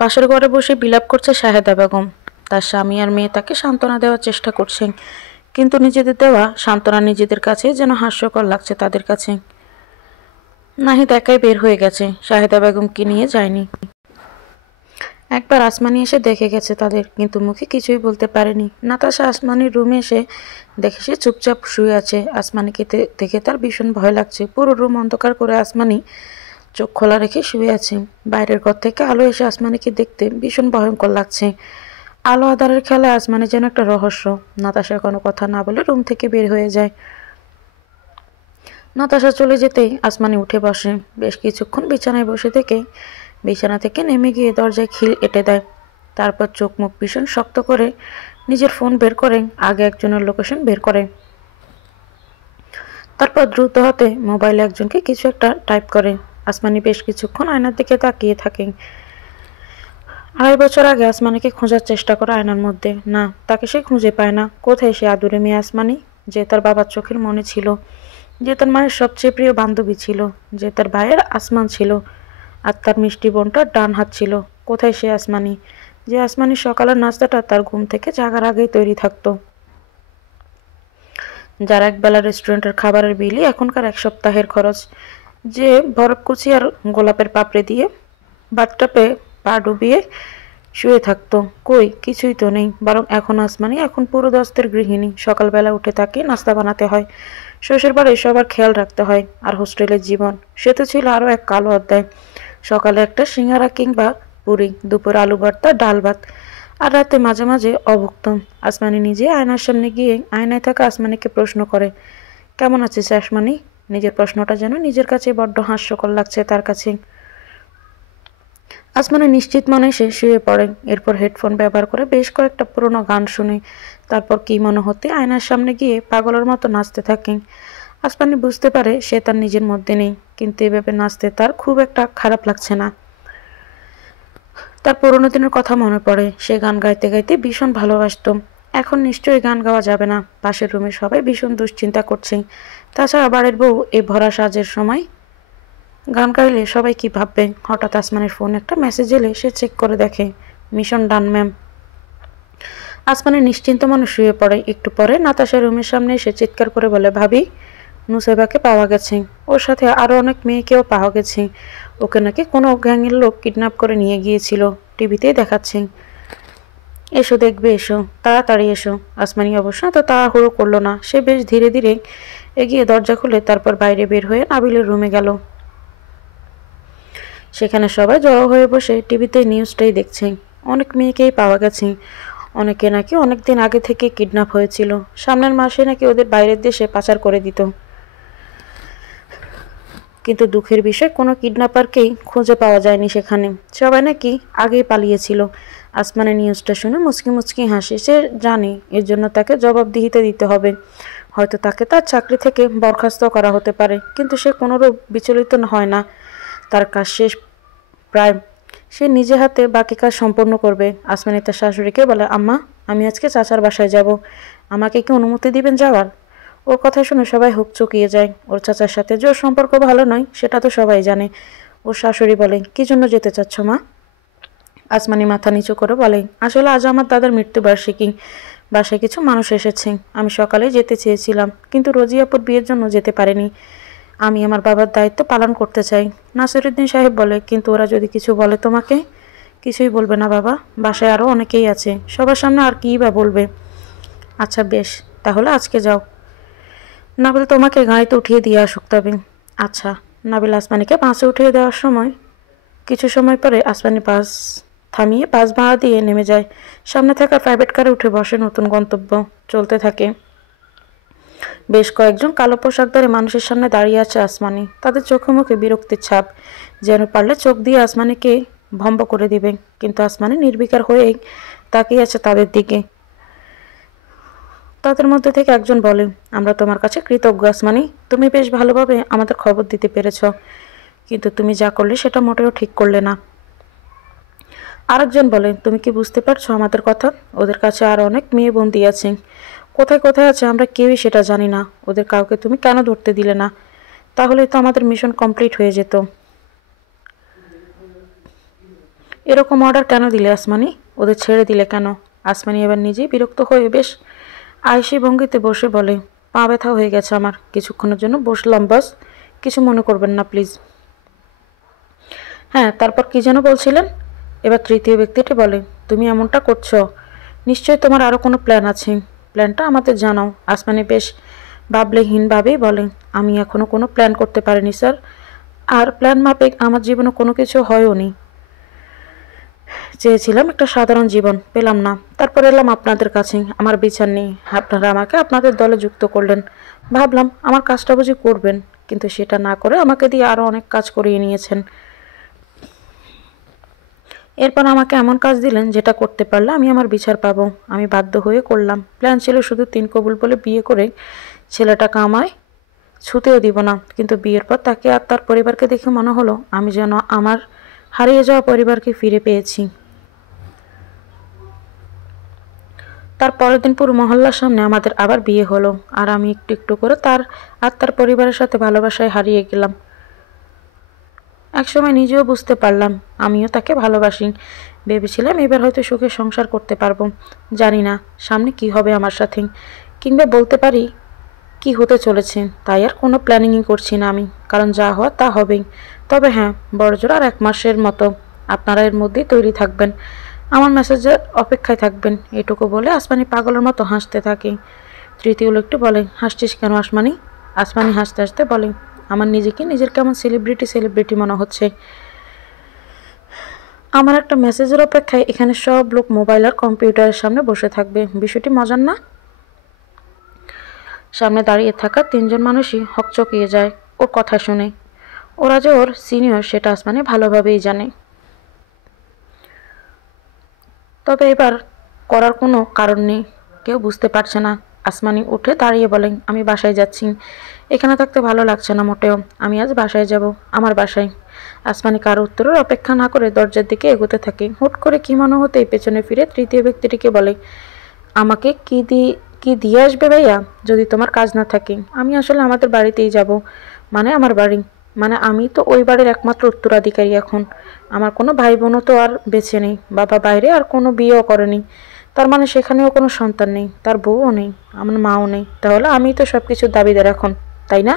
পাশের ঘরে বসে বিলাপ করছে শাহেদা বেগম। তার স্বামী আর মেয়ে তাকে সান্ত্বনা দেওয়ার চেষ্টা করছেন, কিন্তু নিজেদের দেওয়া সান্ত্বনা নিজেদের কাছে যেন হাস্যকর লাগছে তাদের কাছে। নাহিদ একাই বের হয়ে গেছে, শাহেদা বেগমকে নিয়ে যায়নি। একবার আসমানি এসে দেখে গেছে তাদের, কিন্তু মুখে কিছুই বলতে পারেনি। নাতাশা আসমানির রুমে এসে দেখে সে চুপচাপ শুয়ে আছে। আসমানিকে দেখে তার ভীষণ ভয় লাগছে। পুরো রুম অন্ধকার করে আসমানি চোখ খোলা রেখে শুয়ে আছে। বাইরের ঘর থেকে আলো এসে আসমানিকে দেখতে ভীষণ ভয়ঙ্কর লাগছে। আলো আঁধারের খেলায় আসমানি যেন একটা রহস্য। নাতাশা কোনো কথা না বলে রুম থেকে বের হয়ে যায়। নাতাশা চলে যেতেই আসমানি উঠে বসে। বেশ কিছুক্ষণ বিছানায় বসে থেকে বিছানা থেকে নেমে গিয়ে দরজায় খিল এঁটে দেয়। তারপর চোখ মুখ ভীষণ শক্ত করে নিজের ফোন বের করে আগে একজনের লোকেশন বের করে। তারপর দ্রুত হাতে মোবাইলে একজনকে কিছু একটা টাইপ করে। আসমানি বেশ কিছুক্ষণ আয়নার দিকে তাকিয়ে থাকে। 2.5 বছর আগে আসমানিকে খোঁজার চেষ্টা করে আয়নার মধ্যে, না, তাকে সে খুঁজে পায় না। কোথায় সে আদুরে মেয়ে আসমানি, যে তার বাবার চোখের মনে ছিল, যে তার মায়ের সবচেয়ে প্রিয় বান্ধবী ছিল, যে তার ভাইয়ের আসমান ছিল, আর তার মিষ্টি বোনটার ডান হাত ছিল। কোথায় সে আসমানি, যে আসমানির সকালের নাস্তাটা তার ঘুম থেকে জাগার আগেই তৈরি থাকতো, যার একবেলা রেস্টুরেন্টের খাবারের বিলই এখনকার 1 সপ্তাহের খরচ, যে বরফকুচি আর গোলাপের পাপড়ি দিয়ে বাথটাবে পা ডুবিয়ে শুয়ে থাকতো। কই, কিছুই তো নেই। বরং এখন আসমানি এখন পুরো দস্তের গৃহিণী। সকালবেলা উঠে তাকে নাস্তা বানাতে হয়, শ্বশুর বাড়ির সবার খেয়াল রাখতে হয়। আর হোস্টেলের জীবন, সে তো ছিল আরও এক কালো অধ্যায়। সকালে একটা সিঙ্গারা কিংবা পুরি, দুপুর আলু ভর্তা ডাল ভাত, আর রাতে মাঝে মাঝে অভুক্ত। আসমানি নিজে আয়নার সামনে গিয়ে আয়নায় থাকা আসমানিকে প্রশ্ন করে, কেমন আছিস আসমানি? নিজের প্রশ্নটা যেন নিজের কাছে বড্ড হাস্যকর লাগছে তার কাছে। আসমানি নিশ্চিত মনে সে শুয়ে পড়ে। এরপর হেডফোন ব্যবহার করে বেশ কয়েকটা পুরোনো গান শুনে তারপর কি মনে হতে আয়নার সামনে গিয়ে পাগলের মতো নাচতে থাকে। আসমানি বুঝতে পারে সে তার নিজের মধ্যে নেই, কিন্তু এভাবে নাচতে তার খুব একটা খারাপ লাগছে না। তার পুরোনো দিনের কথা মনে পড়ে। সে গান গাইতে গাইতে ভীষণ ভালোবাসত। এখন নিশ্চয়ই গান গাওয়া যাবে না। পাশের রুমে সবাই ভীষণ দুশ্চিন্তা করছে। তাছাড়া বাড়ির বউ এই ভরা সাজের সময় গান গাইলে সবাই কি ভাববে। হঠাৎ আসমানের ফোন একটা মেসেজ এলে সে চেক করে দেখে, মিশন ডান ম্যাম। আসমানের নিশ্চিন্ত মনে শুয়ে পড়ে। একটু পরে নাতাশা রুমের সামনে এসে চিৎকার করে বলে, ভাবি, নুসাইবাকে পাওয়া গেছে। ওর সাথে আরও অনেক মেয়েকেও পাওয়া গেছে। ওকে নাকি কোনো গ্যাংয়ের লোক কিডন্যাপ করে নিয়ে গিয়েছিল, টিভিতেই দেখাচ্ছে। এসো, দেখবে, এসো, তাড়াতাড়ি এসো। আসমানি অবশ্য তো তাড়াহুড়ো করলো না। সে বেশ ধীরে ধীরে এগিয়ে দরজা খুলে তারপর বাইরে বের হয়ে নাবিলের রুমে গেল। সেখানে সবাই জড়ো হয়ে বসে টিভিতে নিউজটাই দেখছে। অনেক মেয়েকেই পাওয়া গেছে। অনেকে নাকি অনেকদিন আগে থেকে কিডন্যাপ হয়েছিল। সামনের মাসে নাকি ওদের বাইরের দেশে পাচার করে দিত। কিন্তু দুঃখের বিষয়, কোনো কিডন্যাপারকেই খুঁজে পাওয়া যায়নি সেখানে। সবাই নাকি আগেই পালিয়েছিল। আসমানের নিউজটা শুনে মুচকি মুচকি হাসে। সে জানে এর জন্য তাকে জবাবদিহিতা দিতে হবে। হয়তো তাকে তার চাকরি থেকে বরখাস্ত করা হতে পারে, কিন্তু সে কোনোরূপ বিচলিত হয় না। তার কাজ শেষ প্রায়। সে নিজে হাতে বাকি কাজ সম্পন্ন করবে। আসমানি তার শাশুড়িকে বলে, আম্মা, আমি আজকে চাচার বাসায় যাব, আমাকে কি অনুমতি দিবেন যাওয়ার? ওর কথা শুনে সবাই হুকচকিয়ে যায়। ওর চাচার সাথে যে ওর সম্পর্ক ভালো নয় সেটা তো সবাই জানে। ওর শাশুড়ি বলে, কি জন্য যেতে চাচ্ছ মা? আসমানি মাথা নিচু করে বলে, আসলে আজ আমার দাদার মৃত্যুবার্ষিকী। বাসায় কিছু মানুষ এসেছে। আমি সকালে যেতে চেয়েছিলাম, কিন্তু রোজিয়াপুর বিয়ের জন্য যেতে পারিনি। আমি আমার বাবার দায়িত্ব পালন করতে চাই। নাসিরুদ্দিন সাহেব বলে, কিন্তু ওরা যদি কিছু বলে তোমাকে? কিছুই বলবে না বাবা, বাসায় আরও অনেকেই আছে, সবার সামনে আর কী বা বলবে। আচ্ছা বেশ, তাহলে আজকে যাও। নাবিল তোমাকে গাড়িতে উঠিয়ে দিয়ে আসুক তবে। আচ্ছা। নাবিল আসমানিকে বাসে উঠিয়ে দেওয়ার সময় কিছু সময় পরে আসমানি বাস থামিয়ে বাস ভাড়া দিয়ে নেমে যায়। সামনে থাকা প্রাইভেট কারে উঠে বসে। নতুন গন্তব্য চলতে থাকে। বেশ কয়েকজন কালো পোশাকধারী মানুষের সামনে দাঁড়িয়ে আছে আসমানি। তাদের চোখে মুখে বিরক্তির ছাপ, যেন পারলে চোখ দিয়ে আসমানিকে ভম্ব করে দিবে। কিন্তু আসমানি নির্বিকার হয়েই তাকিয়ে আছে তাদের দিকে। তাদের মধ্যে থেকে একজন বলে, আমরা তোমার কাছে কৃতজ্ঞ আসমানি। তুমি বেশ ভালোভাবে আমাদের খবর দিতে পেরেছ, কিন্তু তুমি যা করলে সেটা মোটেও ঠিক করলে না। আরেকজন বলে, তুমি কি বুঝতে পারছো আমাদের কথা? ওদের কাছে আর অনেক মেয়ে বন্দী আছে। কোথায় কোথায় আছে আমরা কেউই সেটা জানি না। ওদের কাউকে তুমি কেন ধরতে দিলে না? তাহলে তো আমাদের মিশন কমপ্লিট হয়ে যেত। এরকম অর্ডার কেন দিলে আসমানি? ওদের ছেড়ে দিলে কেন? আসমানি এবার নিজেই বিরক্ত হয়ে বেশ আয়েসি ভঙ্গিতে বসে বলে, পা ব্যথা হয়ে গেছে আমার, কিছুক্ষণের জন্য বসলাম বাস, কিছু মনে করবেন না প্লিজ। হ্যাঁ, তারপর কি যেন বলছিলেন? এবার তৃতীয় ব্যক্তিটি বলে, তুমি এমনটা করছো, নিশ্চয়ই তোমার আরও কোনো প্ল্যান আছে, প্ল্যানটা আমাদের জানাও। আসমানি বেশ ভাবলেহীনভাবেই বলে, আমি এখনও কোনো প্ল্যান করতে পারিনি স্যার, আর প্ল্যান মাফিক আমার জীবনে কোনো কিছু হয়ও নি। চেয়েছিলাম একটা সাধারণ জীবন, পেলাম না, তারপর এলাম আপনাদের কাছে, আমার বিচার নেই, আপনারা আমাকে আপনাদের দলে যুক্ত করলেন, ভাবলাম আমার কাজটা বুঝি করবেন, কিন্তু সেটা না করে আমাকে দিয়ে আরও অনেক কাজ করিয়ে নিয়েছেন। এরপর আমাকে এমন কাজ দিলেন যেটা করতে পারলে আমি আমার বিচার পাবো। আমি বাধ্য হয়ে করলাম। প্ল্যান ছিল শুধু 3 কবুল বলে বিয়ে করে ছেলেটাকে আমায় ছুতেও দিব না, কিন্তু বিয়ের পর তাকে আর তার পরিবারকে দেখে মনে হলো আমি যেন আমার হারিয়ে যাওয়া পরিবারকে ফিরে পেয়েছি। তার পরের দিন পুরো মহল্লার সামনে আমাদের আবার বিয়ে হলো, আর আমি একটু একটু করে তার পরিবারের সাথে ভালোবাসায় হারিয়ে গেলাম। একসময় নিজেও বুঝতে পারলাম আমিও তাকে ভালোবাসি, ভেবেছিলাম এবার হয়তো সুখে সংসার করতে পারবো। জানি না সামনে কি হবে আমার সাথে, কিংবা বলতে পারি কি হতে চলেছে, তাই আর কোনো প্ল্যানিংই করছি না আমি, কারণ যা হওয়া তা হবেই। তবে হ্যাঁ, বড়জোর আর 1 মাসের মতো আপনারা এর মধ্যেই তৈরি থাকবেন, আমার মেসেজের অপেক্ষায় থাকবেন, এটুকু বলে আসমানি পাগলের মতো হাসতে থাকে। তৃতীয় লোকটি বলে, হাসছিস কেন আসমানি? আসমানি হাসতে হাসতে বলে, আমার নিজেকে নিজের কেমন সেলিব্রিটি মনে হচ্ছে। আমার একটা মেসেজের অপেক্ষায় এখানে সব লোক মোবাইল আর কম্পিউটারের সামনে বসে থাকবে, বিষয়টি মজার না? সামনে দাঁড়িয়ে থাকা 3 জন মানুষই হকচকিয়ে যায় ওর কথা শুনে। ওরা যে ওর সিনিয়র সেটা আসমানি ভালোভাবেই জানে। তবে এবার করার কোনো কারণ নেই, কেউ বুঝতে পারছে না। আসমানি উঠে দাঁড়িয়ে বলেন, আমি বাসায় যাচ্ছি, এখানে থাকতে ভালো লাগছে না মোটেও, আমি আজ বাসায় যাব, আমার বাসায়। আসমানি কারো উত্তরের অপেক্ষা না করে দরজার দিকে এগোতে থাকে। হুট করে কি মনে হতেই পেছনে ফিরে তৃতীয় ব্যক্তিটিকে বলে, আমাকে কি দিয়ে আসবে ভাইয়া, যদি তোমার কাজ না থাকে? আমি আসলে আমাদের বাড়িতেই যাব, মানে আমার বাড়ি, মানে আমি তো ওই বাড়ির একমাত্র উত্তরাধিকারী এখন, আমার কোনো ভাই বোনও তো আর বেঁচে নেই, বাবা বাইরে আর কোনো বিয়েও করেনি, তার মানে সেখানেও কোনো সন্তান নেই, তার বউও নেই, আমার মাও নেই, তাহলে আমিই তো সব কিছুর দাবিদার এখন, তাই না?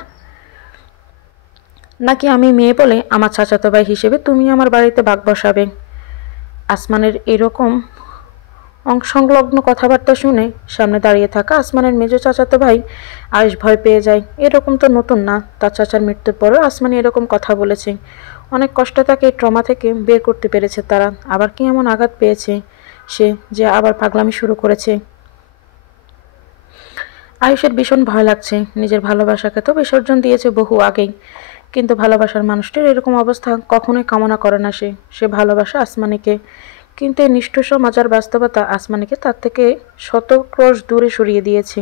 নাকি আমি মেয়ে বলে আমার চাচাতো ভাই হিসেবে তুমি আমার বাড়িতে বাঘ বসাবে? আসমানের এরকম সংলগ্ন কথাবার্তা শুনে সামনে দাঁড়িয়ে থাকা আসমানের মেজো চাচাতো ভাই আয়েশ ভয় পেয়ে যায়। এরকম তো নতুন না, তার চাচার মৃত্যুর পরেও আসমানি এরকম কথা বলেছে, অনেক কষ্টে তাকে এই ট্রমা থেকে বের করতে পেরেছে তারা, আবার কি এমন আঘাত পেয়েছে সে যে আবার পাগলামি শুরু করেছে? আয়ুষের ভীষণ ভয় লাগছে, নিজের ভালোবাসাকে তো বিসর্জন দিয়েছে বহু আগেই, কিন্তু ভালোবাসার মানুষটির এরকম অবস্থা কখনোই কামনা করে না সে, সে ভালোবাসে আসমানিকে, কিন্তু এই নিষ্ঠুর সমাজ আর বাস্তবতা আসমানিকে তার থেকে শত ক্রোশ দূরে সরিয়ে দিয়েছে।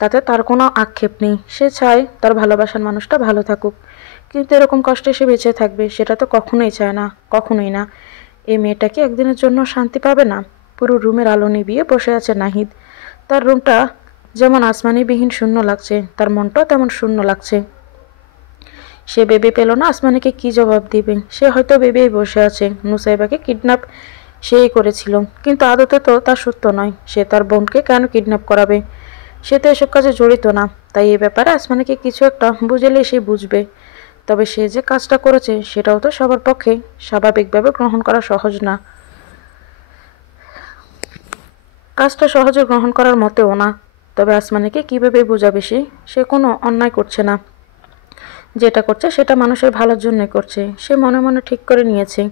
তাতে তার কোনো আক্ষেপ নেই, সে চায় তার ভালোবাসার মানুষটা ভালো থাকুক, কিন্তু এরকম কষ্টে সে বেঁচে থাকবে সেটা তো কখনোই চায় না, কখনোই না। এই মেয়েটা কি একদিনের জন্য শান্তি পাবে না? পুরো রুমের আলো নিভিয়ে বসে আছে নাহিদ, তার রুমটা যেমন আসমানিবিহীন শূন্য লাগছে, তার মনটাও তেমন শূন্য লাগছে। সে ভেবে পেল না আসমানিকে কি জবাব দিবে, সে হয়তো ভেবেই বসে আছে নুসাইবাকে কিডন্যাপ সেই করেছিল, কিন্তু আদতে তো তা সত্য নয়, সে তার বোনকে কেন কিডন্যাপ করাবে? সে তো এসব কাজে জড়িত না, তাই এ ব্যাপারে আসমানিকে কিছু একটা বুঝেলে সে বুঝবে। তবে সে যে কাজটা করেছে সেটাও তো সবার পক্ষে স্বাভাবিকভাবে গ্রহণ করা সহজ না, কাজটা সহজে গ্রহণ করার মতেও না। তবে আসমানিকে কীভাবে বোঝাবে সে, সে কোনো অন্যায় করছে না, যেটা করছে সেটা মানুষের ভালোর জন্যই করছে, সে মনে মনে ঠিক করে নিয়েছে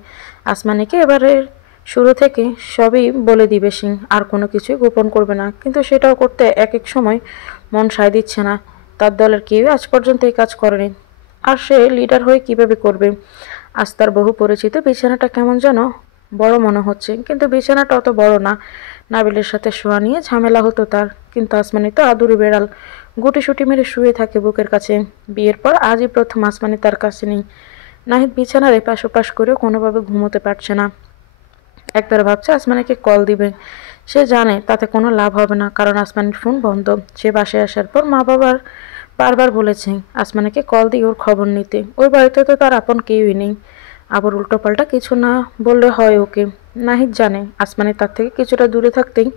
আসমানিকে এবারের শুরু থেকে সবই বলে দিবে সে, আর কোনো কিছুই গোপন করবে না, কিন্তু সেটাও করতে এক এক সময় মন সায় দিচ্ছে না। তার দলের কেউ আজ পর্যন্ত এই কাজ করেনি, আর সে লিডার হয়ে কিভাবে করবে? আজ তার বহু পরিচিত বিছানাটা কেমন যেন বড় মনে হচ্ছে, কিন্তু বিছানাটা অত বড় না, নাবিলের সাথে শোয়া নিয়ে ঝামেলা হতো তার, কিন্তু আসমানি তো আদুরি বেড়াল, গুটিসুটি মেরে শুয়ে থাকে বুকের কাছে, বিয়ের পর আজই প্রথম আসমানি তার কাছে নেই। নাহিদ বিছানার এপাশ ওপাশ করেও কোনোভাবে ঘুমোতে পারছে না, একবার ভাবছে আসমানিকে কল দিবে, সে জানে তাতে কোনো লাভ হবে না, কারণ আসমানির ফোন বন্ধ। সে বাসায় আসার পর মা বাবার বারবার বলেছে আসমানিকে কল দিয়ে ওর খবর নিতে, ওই বাড়িতে তো তার আপন কেউই নেই, আবার উল্টোপাল্টা কিছু না বললে হয় ওকে। নাহিদ জানে আসমানি তার থেকে কিছুটা দূরে থাকতেই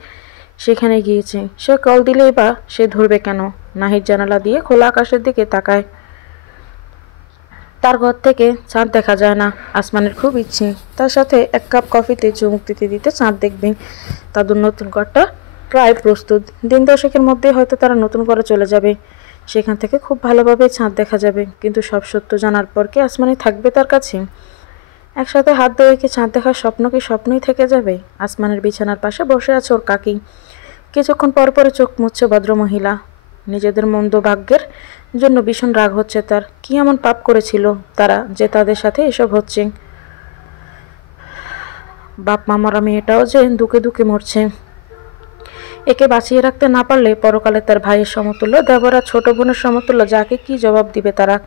সেখানে গিয়েছে। সে কল দিলেই বা সে ধরবে কেন? নাহিদ জানালা দিয়ে খোলা আকাশের দিকে তাকায়। তার ঘর থেকে চাঁদ দেখা যায় না। আসমানের খুব ইচ্ছে তার সাথে এক কাপ কফিতে চুমুক দিতে দিতে চাঁদ দেখবে। তাদের নতুন ঘরটা প্রায় প্রস্তুত। দিন দশেকের মধ্যে হয়তো তারা নতুন ঘরে চলে যাবে। সেখান থেকে খুব ভালোভাবে চাঁদ দেখা যাবে। কিন্তু সব সত্য জানার পর কি আসমানি থাকবে তার কাছে? একসাথে হাত ধরে কি চাঁদ দেখার স্বপ্ন কি স্বপ্নই থেকে যাবে? আসমানের বিছানার পাশে বসে আছে ওর কাকি। কিছুক্ষণ পর পরে চোখ মুছছে ভদ্রমহিলা। নিজেদের মন্দ ভাগ্যের জন্য ভীষণ রাগ হচ্ছে তার। কি এমন পাপ করেছিল তারা যে তাদের সাথে এসব হচ্ছে? বাপ মা মরা মেয়েটাও যে দুকে দুকে মরছে। একে বাঁচিয়ে রাখতে না পারলে পরকালে তার ভাইয়ের সমতুল্য, দেবরা ছোট বোনের সমতুল্য, যাকে কি জবাব দিবে তারা?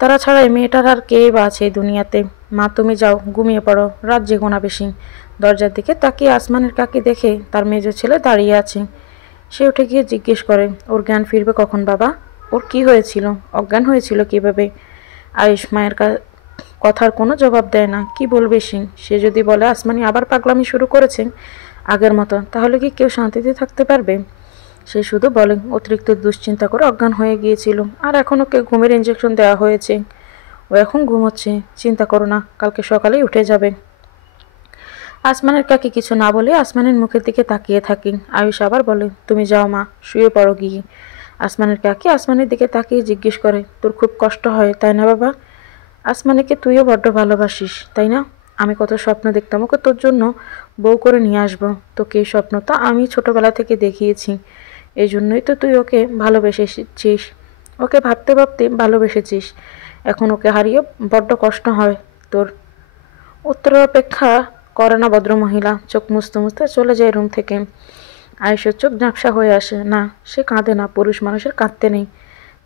তারা ছাড়া এই মেয়েটার আর কে বা আছে এই দুনিয়াতে? মা তুমি যাও, ঘুমিয়ে পড়ো, রাত জেগো না বেশি। দরজার দিকে তাকিয়ে আসমানের কাকি দেখে তার মেজ ছেলে দাঁড়িয়ে আছে। সে উঠে গিয়ে জিজ্ঞেস করে, ওর জ্ঞান ফিরবে কখন বাবা? ওর কি হয়েছিল? অজ্ঞান হয়েছিল কিভাবে? আয়ুষ মায়ের কথার কোনো জবাব দেয় না। কি বলবে সে? সে যদি বলে আসমানি আবার পাগলামি শুরু করেছে আগের মতো, তাহলে কি কেউ শান্তিতে থাকতে পারবে? সে শুধু বলে অতিরিক্ত দুশ্চিন্তা করে অজ্ঞান হয়ে গিয়েছিল, আর এখন ওকে ঘুমের ইঞ্জেকশন দেওয়া হয়েছে। ও এখন ঘুমোচ্ছে, চিন্তা করো না, কালকে সকালেই উঠে যাবে। আসমানের কাকি কিছু না বলে আসমানের মুখের দিকে তাকিয়ে থাকি। আয়ুষ আবার বলে, তুমি যাও মা, শুয়ে পড়ো গিয়ে। আসমানের কাকি আসমানের দিকে তাকিয়ে জিজ্ঞেস করে, তোর খুব কষ্ট হয় তাই না বাবা? আসমানিকে তুইও বড্ড ভালোবাসিস তাই না? আমি কত স্বপ্ন দেখতাম ওকে তোর জন্য বউ করে নিয়ে আসবো। তোকে এই স্বপ্নটা আমি ছোটবেলা থেকে দেখিয়েছি। এই জন্যই তো তুই ওকে ভালোবেসেছিস, ওকে ভাবতে ভাবতে ভালোবেসেছিস। এখন ওকে হারিয়ে বড্ড কষ্ট হয় তোর। উত্তরের অপেক্ষা করে না ভদ্রমহিলা, চোখ মুছতে মুছতে চলে যায় রুম থেকে। আয়েশের চোখ ঝাপসা হয়ে আসে। না, সে কাঁদে না, পুরুষ মানুষের কাঁদতে নেই।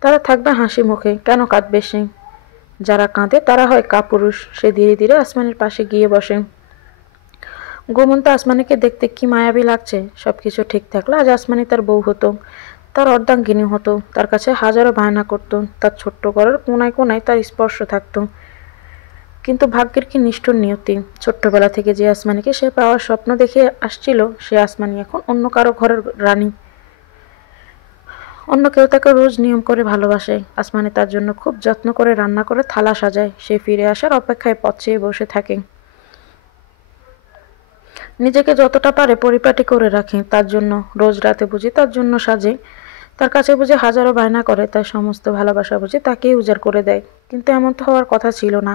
তারা থাকবে হাসি মুখে, কেন কাঁদবে সে? যারা কাঁদে তারা হয় কাপুরুষ। সে ধীরে ধীরে আসমানের পাশে গিয়ে বসে। ঘুমন্ত আসমানিকে দেখতে কি মায়াবী লাগছে। সবকিছু ঠিক থাকলে আজ আসমানি তার বউ হতো, তার অর্ধাঙ্গিনী হতো, তার কাছে হাজারো বায়না করত, তার ছোট্ট ঘরের কোনায় কোনায় তার স্পর্শ থাকতো। কিন্তু ভাগ্যের কি নিষ্ঠুর নিয়তি! ছোট্টবেলা থেকে যে আসমানিকে সে পাওয়ার স্বপ্ন দেখে আসছিল, সে আসমানি এখন অন্য কারো ঘরের রানী। অন্য কেউ তাকে রোজ নিয়ম করে ভালোবাসে। আসমানি তার জন্য খুব যত্ন করে রান্না করে থালা সাজায়। সে ফিরে আসার অপেক্ষায় পথ চেয়ে বসে থাকে। নিজেকে যতটা পারে পরিপাটি করে রাখে তার জন্য। রোজ রাতে বুঝি তার জন্য সাজে। তার কাছে বুঝি হাজারো বায়না করে। তার সমস্ত ভালোবাসা বুঝি তাকেই উজাড় করে দেয়। কিন্তু এমন তো হওয়ার কথা ছিল না।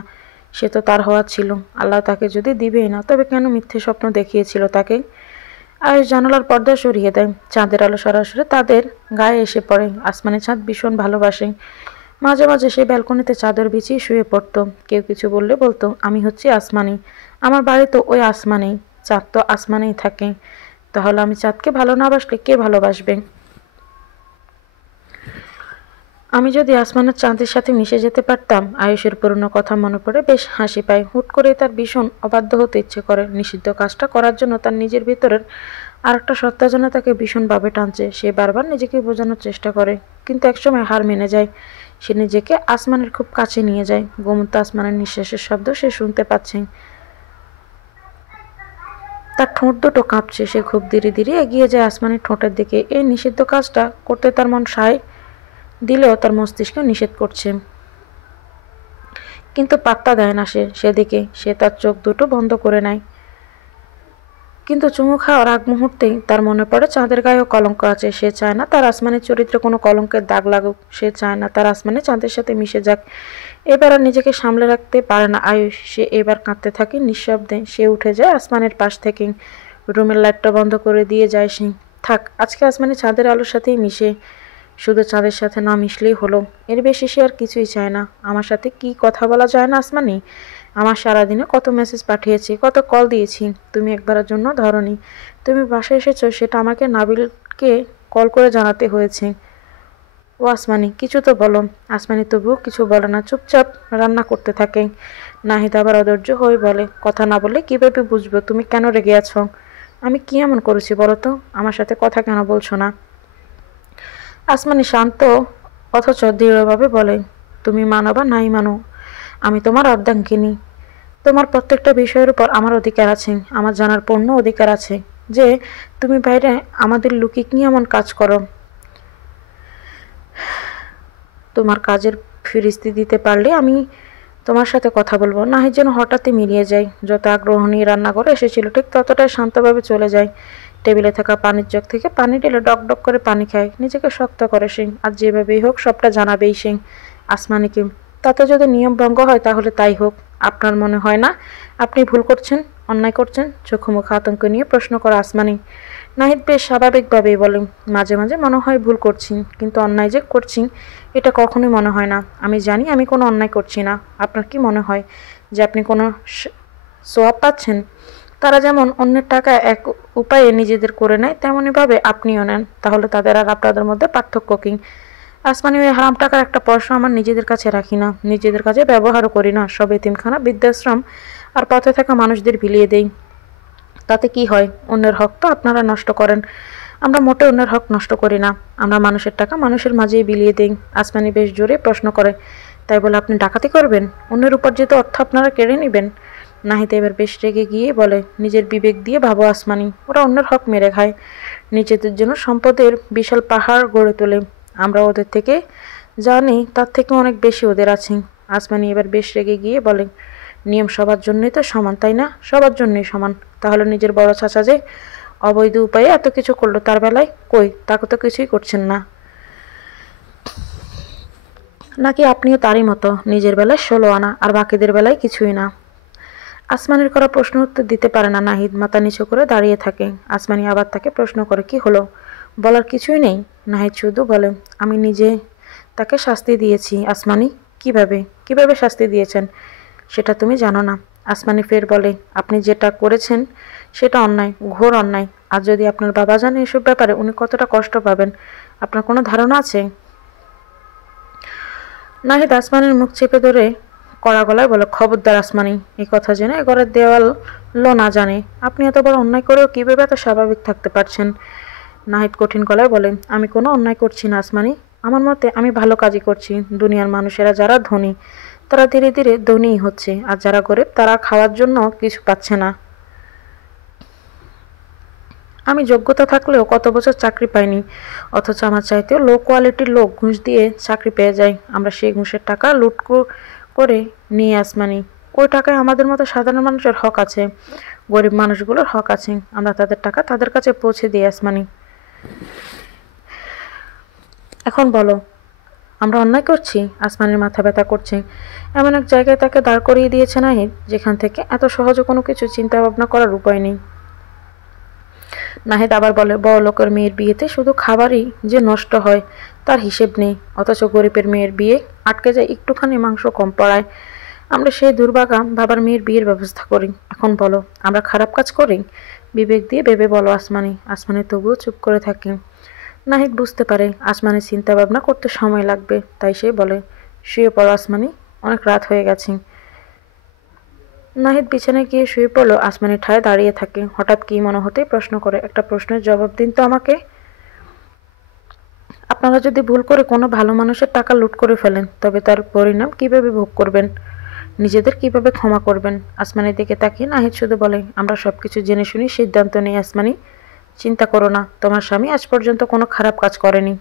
সে তো তার হওয়ার ছিল। আল্লাহ তাকে যদি দিবেই না, তবে কেন মিথ্যে স্বপ্ন দেখিয়েছিল তাকে? আয়েশ জানালার পর্দা সরিয়ে দেয়। চাঁদের আলো সরাসরি তাদের গায়ে এসে পড়ে। আসমানে চাঁদ ভীষণ ভালোবাসে। মাঝে মাঝে সে ব্যালকনিতে চাদর বিছিয়ে শুয়ে পড়ত। কেউ কিছু বললে বলতো, আমি হচ্ছি আসমানি, আমার বাড়ি তো ওই আসমানেই, চাঁদ তো আসমানেই থাকে। তাহলে আমি চাঁদকে ভালো না বাসলে কে ভালোবাসবে? আমি যদি আসমানের চাঁদের সাথে মিশে যেতে পারতাম। আয়ুষের পুরনো কথা মনে পড়ে বেশ হাসি পায়। হুট করে তার ভীষণ অবাধ্য হতে ইচ্ছে করে। নিষিদ্ধ কাজটা করার জন্য তার নিজের ভিতরের আর একটা সত্তা যেন তাকে ভীষণভাবে টানছে। সে বারবার নিজেকে বোঝানোর চেষ্টা করে, কিন্তু একসময় হার মেনে যায়। সে নিজেকে আসমানের খুব কাছে নিয়ে যায়। ঘুমন্ত আসমানের নিঃশ্বাসের শব্দ সে শুনতে পাচ্ছে। তার ঠোঁট দুটো কাঁপছে। সে খুব ধীরে ধীরে এগিয়ে যায় আসমানের ঠোঁটের দিকে। এই নিষিদ্ধ কাজটা করতে তার মন সায় দিলেও তার মস্তিষ্ক নিষেধ করছে। কিন্তু পাত্তা দেয় না সে সেদিকে। সে তার চোখ দুটো বন্ধ করে নেয়। কিন্তু চুমু খাওয়ার আগ মুহূর্তেই তার মনে পড়ে চাঁদের গায়েও কলঙ্ক আছে। সে চায় না তার আসমানের চরিত্রে কোনো কলঙ্কের দাগ লাগুক। সে চায় না তার আসমানে চাঁদের সাথে মিশে যাক। এবার আর নিজেকে সামলে রাখতে পারে না আয়ুষ। সে এবার কাঁদতে থাকে নিঃশব্দে। সে উঠে যায় আসমানের পাশ থেকে। রুমের লাইটটা বন্ধ করে দিয়ে যায় সে। থাক, আজকে আসমানে চাঁদের আলোর সাথেই মিশে। শুধু চাঁদের সাথে না মিশলেই হলো। এর বেশি সে আর কিছুই চায় না। আমার সাথে কি কথা বলা যায় না আসমানি? আমার সারাদিনে কত মেসেজ পাঠিয়েছি, কত কল দিয়েছি, তুমি একবারের জন্য ধরনি। তুমি বাসায় এসেছো সেটা আমাকে নাবিলকে কল করে জানাতে হয়েছে। ও আসমানি, কিছু তো বলো। আসমানি তবুও কিছু বলে না, চুপচাপ রান্না করতে থাকে। নাহিদ আবার অধৈর্য হয়ে বলে, কথা না বললে কিভাবে বুঝবো তুমি কেন রেগে আছো? আমি কি এমন করেছি বলো তো? আমার সাথে কথা কেন বলছো না? আসমানি শান্ত অথচ দৃঢ়ভাবে বলে, তুমি মানো বা নাই মানো, আমি তোমার অর্ধাঙ্গিনী। তোমার প্রত্যেকটা বিষয়ের উপর আমার অধিকার আছে, আমার জানার পূর্ণ অধিকার আছে যে তুমি বাইরে আমাদের লুকিয়ে কি এমন কাজ করো। তোমার কাজের ফিরিস্তি দিতে পারলে আমি তোমার সাথে কথা বলবো। নাহিদ যেন হঠাৎই মিলিয়ে যায়। যত আগ্রহ নিয়ে রান্নাঘরে এসেছিল ঠিক ততটাই শান্তভাবে চলে যায়। টেবিলে থাকা পানির জগ থেকে পানি ঢেলে ডক ডক করে পানি খায়। নিজেকে শক্ত করে সে। আর যেভাবেই হোক সবটা জানাবেই সে আসমানিকে। তাতে যদি নিয়ম ভঙ্গ হয় তাহলে তাই হোক। আপনার মনে হয় না আপনি ভুল করছেন, অন্যায় করছেন? চোখে মুখে আতঙ্ক নিয়ে প্রশ্ন করে আসমানি। নাহিদ বেশ স্বাভাবিকভাবেই বলে, মাঝে মাঝে মনে হয় ভুল করছি, কিন্তু অন্যায় যে করছি এটা কখনোই মনে হয় না। আমি জানি আমি কোনো অন্যায় করছি না। আপনার কি মনে হয় যে আপনি কোনো সোয়াব পাচ্ছেন? তারা যেমন অন্যের টাকা এক উপায়ে নিজেদের করে নেয়, তেমনইভাবে আপনিও নেন। তাহলে তাদের আর আপনাদের মধ্যে পার্থক্য কী? আসমানি ওই হারাম টাকার একটা পয়সা আমার নিজেদের কাছে রাখি না, নিজেদের কাছে ব্যবহারও করি না। সব এতিমখানা, বৃদ্ধাশ্রম আর পথে থাকা মানুষদের বিলিয়ে দেই। তাতে কি হয়? অন্যের হক তো আপনারা নষ্ট করেন। আমরা মোটে অন্যের হক নষ্ট করি না। আমরা মানুষের টাকা মানুষের মাঝেই বিলিয়ে দিই। আসমানি বেশ জোরে প্রশ্ন করে, তাই বলে আপনি ডাকাতি করবেন? অন্যের উপার্জিত অর্থ আপনারা কেড়ে নেবেন? নাহিদ এবার বেশ রেগে গিয়ে বলে, নিজের বিবেক দিয়ে ভাবো আসমানি, ওরা অন্যের হক মেরে খায়, নিজেদের জন্য সম্পদের বিশাল পাহাড় গড়ে তোলে। আমরা ওদের থেকে জানি তার থেকে অনেক বেশি ওদের আছে। আসমানি এবার বেশ রেগে গিয়ে বলে, নিয়ম সবার জন্যই তো সমান, তাই না? সবার জন্যই সমান। তাহলে নিজের বড় চাচা যে অবৈধ উপায়ে এত কিছু করলো, তার বেলায় কই? তাকে তো কিছুই করছেন না। নাকি আপনিও তারই মতো, নিজের বেলায় 16 আনা আর বাকিদের বেলায় কিছুই না? আসমানির করা প্রশ্ন উত্তর দিতে পারে না নাহিদ। মাথা নিচু করে দাঁড়িয়ে থাকে। আসমানি আবার তাকে প্রশ্ন করে, কি হলো? বলার কিছুই নেই? নাহিদ শুধু বলে, আমি নিজে তাকে শাস্তি দিয়েছি। আসমানি, কিভাবে কিভাবে শাস্তি দিয়েছেন সেটা তুমি জানো না? আসমানি ফের বলে, আপনি যেটা করেছেন সেটা অন্যায়, ঘোর অন্যায়। আর যদি আপনার বাবা জানে এসব ব্যাপারে, উনি কতটা কষ্ট পাবেন আপনার কোনো ধারণা আছে? নাহিদ আসমানির মুখ চেপে ধরে কড়া গলায় বলে, খবরদার আসমানি, এই কথা জেনে এ ঘরের দেওয়াল লো না জানে আপনি এত বড় অন্যায় করেও কিভাবে এত স্বাভাবিক থাকতে পারছেন? নাহিদ কঠিন গলায় বলে, আমি কোনো অন্যায় করছি না আসমানি। আমার মতে আমি ভালো কাজই করছি। দুনিয়ার মানুষেরা যারা ধনী তারা ধীরে ধীরে ধনীই হচ্ছে, আর যারা গরিব তারা খাওয়ার জন্য কিছু পাচ্ছে না। আমি যোগ্যতা থাকলেও কত বছর চাকরি পাইনি, অথচ আমার চাইতেও লো কোয়ালিটির লোক ঘুষ দিয়ে চাকরি পেয়ে যায়। আমরা সেই ঘুষের টাকা লুট করে নিয়ে আসমানি। ওই টাকায় আমাদের মতো সাধারণ মানুষের হক আছে, গরিব মানুষগুলোর হক আছে। আমরা তাদের টাকা তাদের কাছে পৌঁছে দিই আসমানি। এখন বলো, আমরা অন্যায় করছি? আসমানের মাথা ব্যথা করছে। এমন এক জায়গায় তাকে দাঁড় করিয়ে দিয়েছে নাহিদ, যেখান থেকে এত সহজে কোনো কিছু চিন্তা ভাবনা করার উপায় নেই। নাহিদ আবার বলে, বড় লোকের মেয়ের বিয়েতে শুধু খাবারই যে নষ্ট হয় তার হিসেব নেই, অথচ গরিবের মেয়ের বিয়ে আটকে যায় একটুখানি মাংস কম পড়ায়। আমরা সেই দুর্ভাগা বাবার মেয়ের বিয়ের ব্যবস্থা করি। এখন বলো, আমরা খারাপ কাজ করি? বিবেক দিয়ে ভেবে বলো আসমানি। আসমানি তবুও চুপ করে থাকে। নাহিদ বুঝতে পারে আসমানির চিন্তা ভাবনা করতে সময় লাগবে, তাই সে বলে, শুয়ে পড়ো আসমানি, অনেক রাত হয়ে গেছে। নাহিদ বিছানায় গিয়ে শুয়ে পড়ল। আসমানি ঠায় দাঁড়িয়ে থাকে। হঠাৎ কি মনে হতেই প্রশ্ন করে, একটা প্রশ্নের জবাব দিন তো আমাকে। আপনারা যদি ভুল করে কোনো ভালো মানুষের টাকা লুট করে ফেলেন, তবে তার পরিণাম কিভাবে ভোগ করবেন? নিজেদের কিভাবে ক্ষমা করবেন? আসমানির দিকে তাকিয়ে নাহিদ শুধু বলে, আমরা সবকিছু জেনে শুনি সিদ্ধান্ত নেই আসমানি। চিন্তা করো না, তোমার স্বামী আজ পর্যন্ত কোনো খারাপ কাজ করেনি।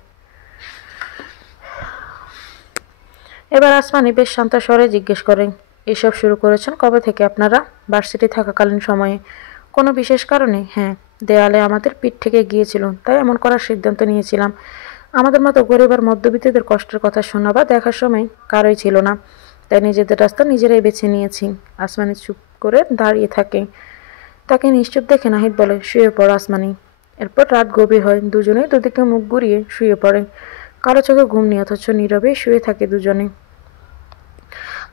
এবার আসমানি বেশ শান্ত স্বরে জিজ্ঞেস করে, এসব শুরু করেছেন কবে থেকে আপনারা? ভার্সিটি থাকাকালীন সময়ে? কোনো বিশেষ কারণে? হ্যাঁ, দেয়ালে আমাদের পিঠ থেকে গিয়েছিল, তাই এমন করার সিদ্ধান্ত নিয়েছিলাম। আমাদের মতো গরিব আর মধ্যবিত্তদের কষ্টের কথা শোনা বা দেখার সময় কারোই ছিল না, তাই নিজেদের রাস্তা নিজেরাই বেছে নিয়েছি। আসমানি চুপ করে দাঁড়িয়ে থাকে। তাকে নিশ্চুপ দেখে নাহিদ বলে, শুয়ে পড়ো আসমানি। এরপর রাত গভীর হয়। দুজনেই দুদিকে মুখ ঘুরিয়ে শুয়ে পড়ে। কারো চোখে ঘুম নেই, অথচ নীরবেই শুয়ে থাকে দুজনে।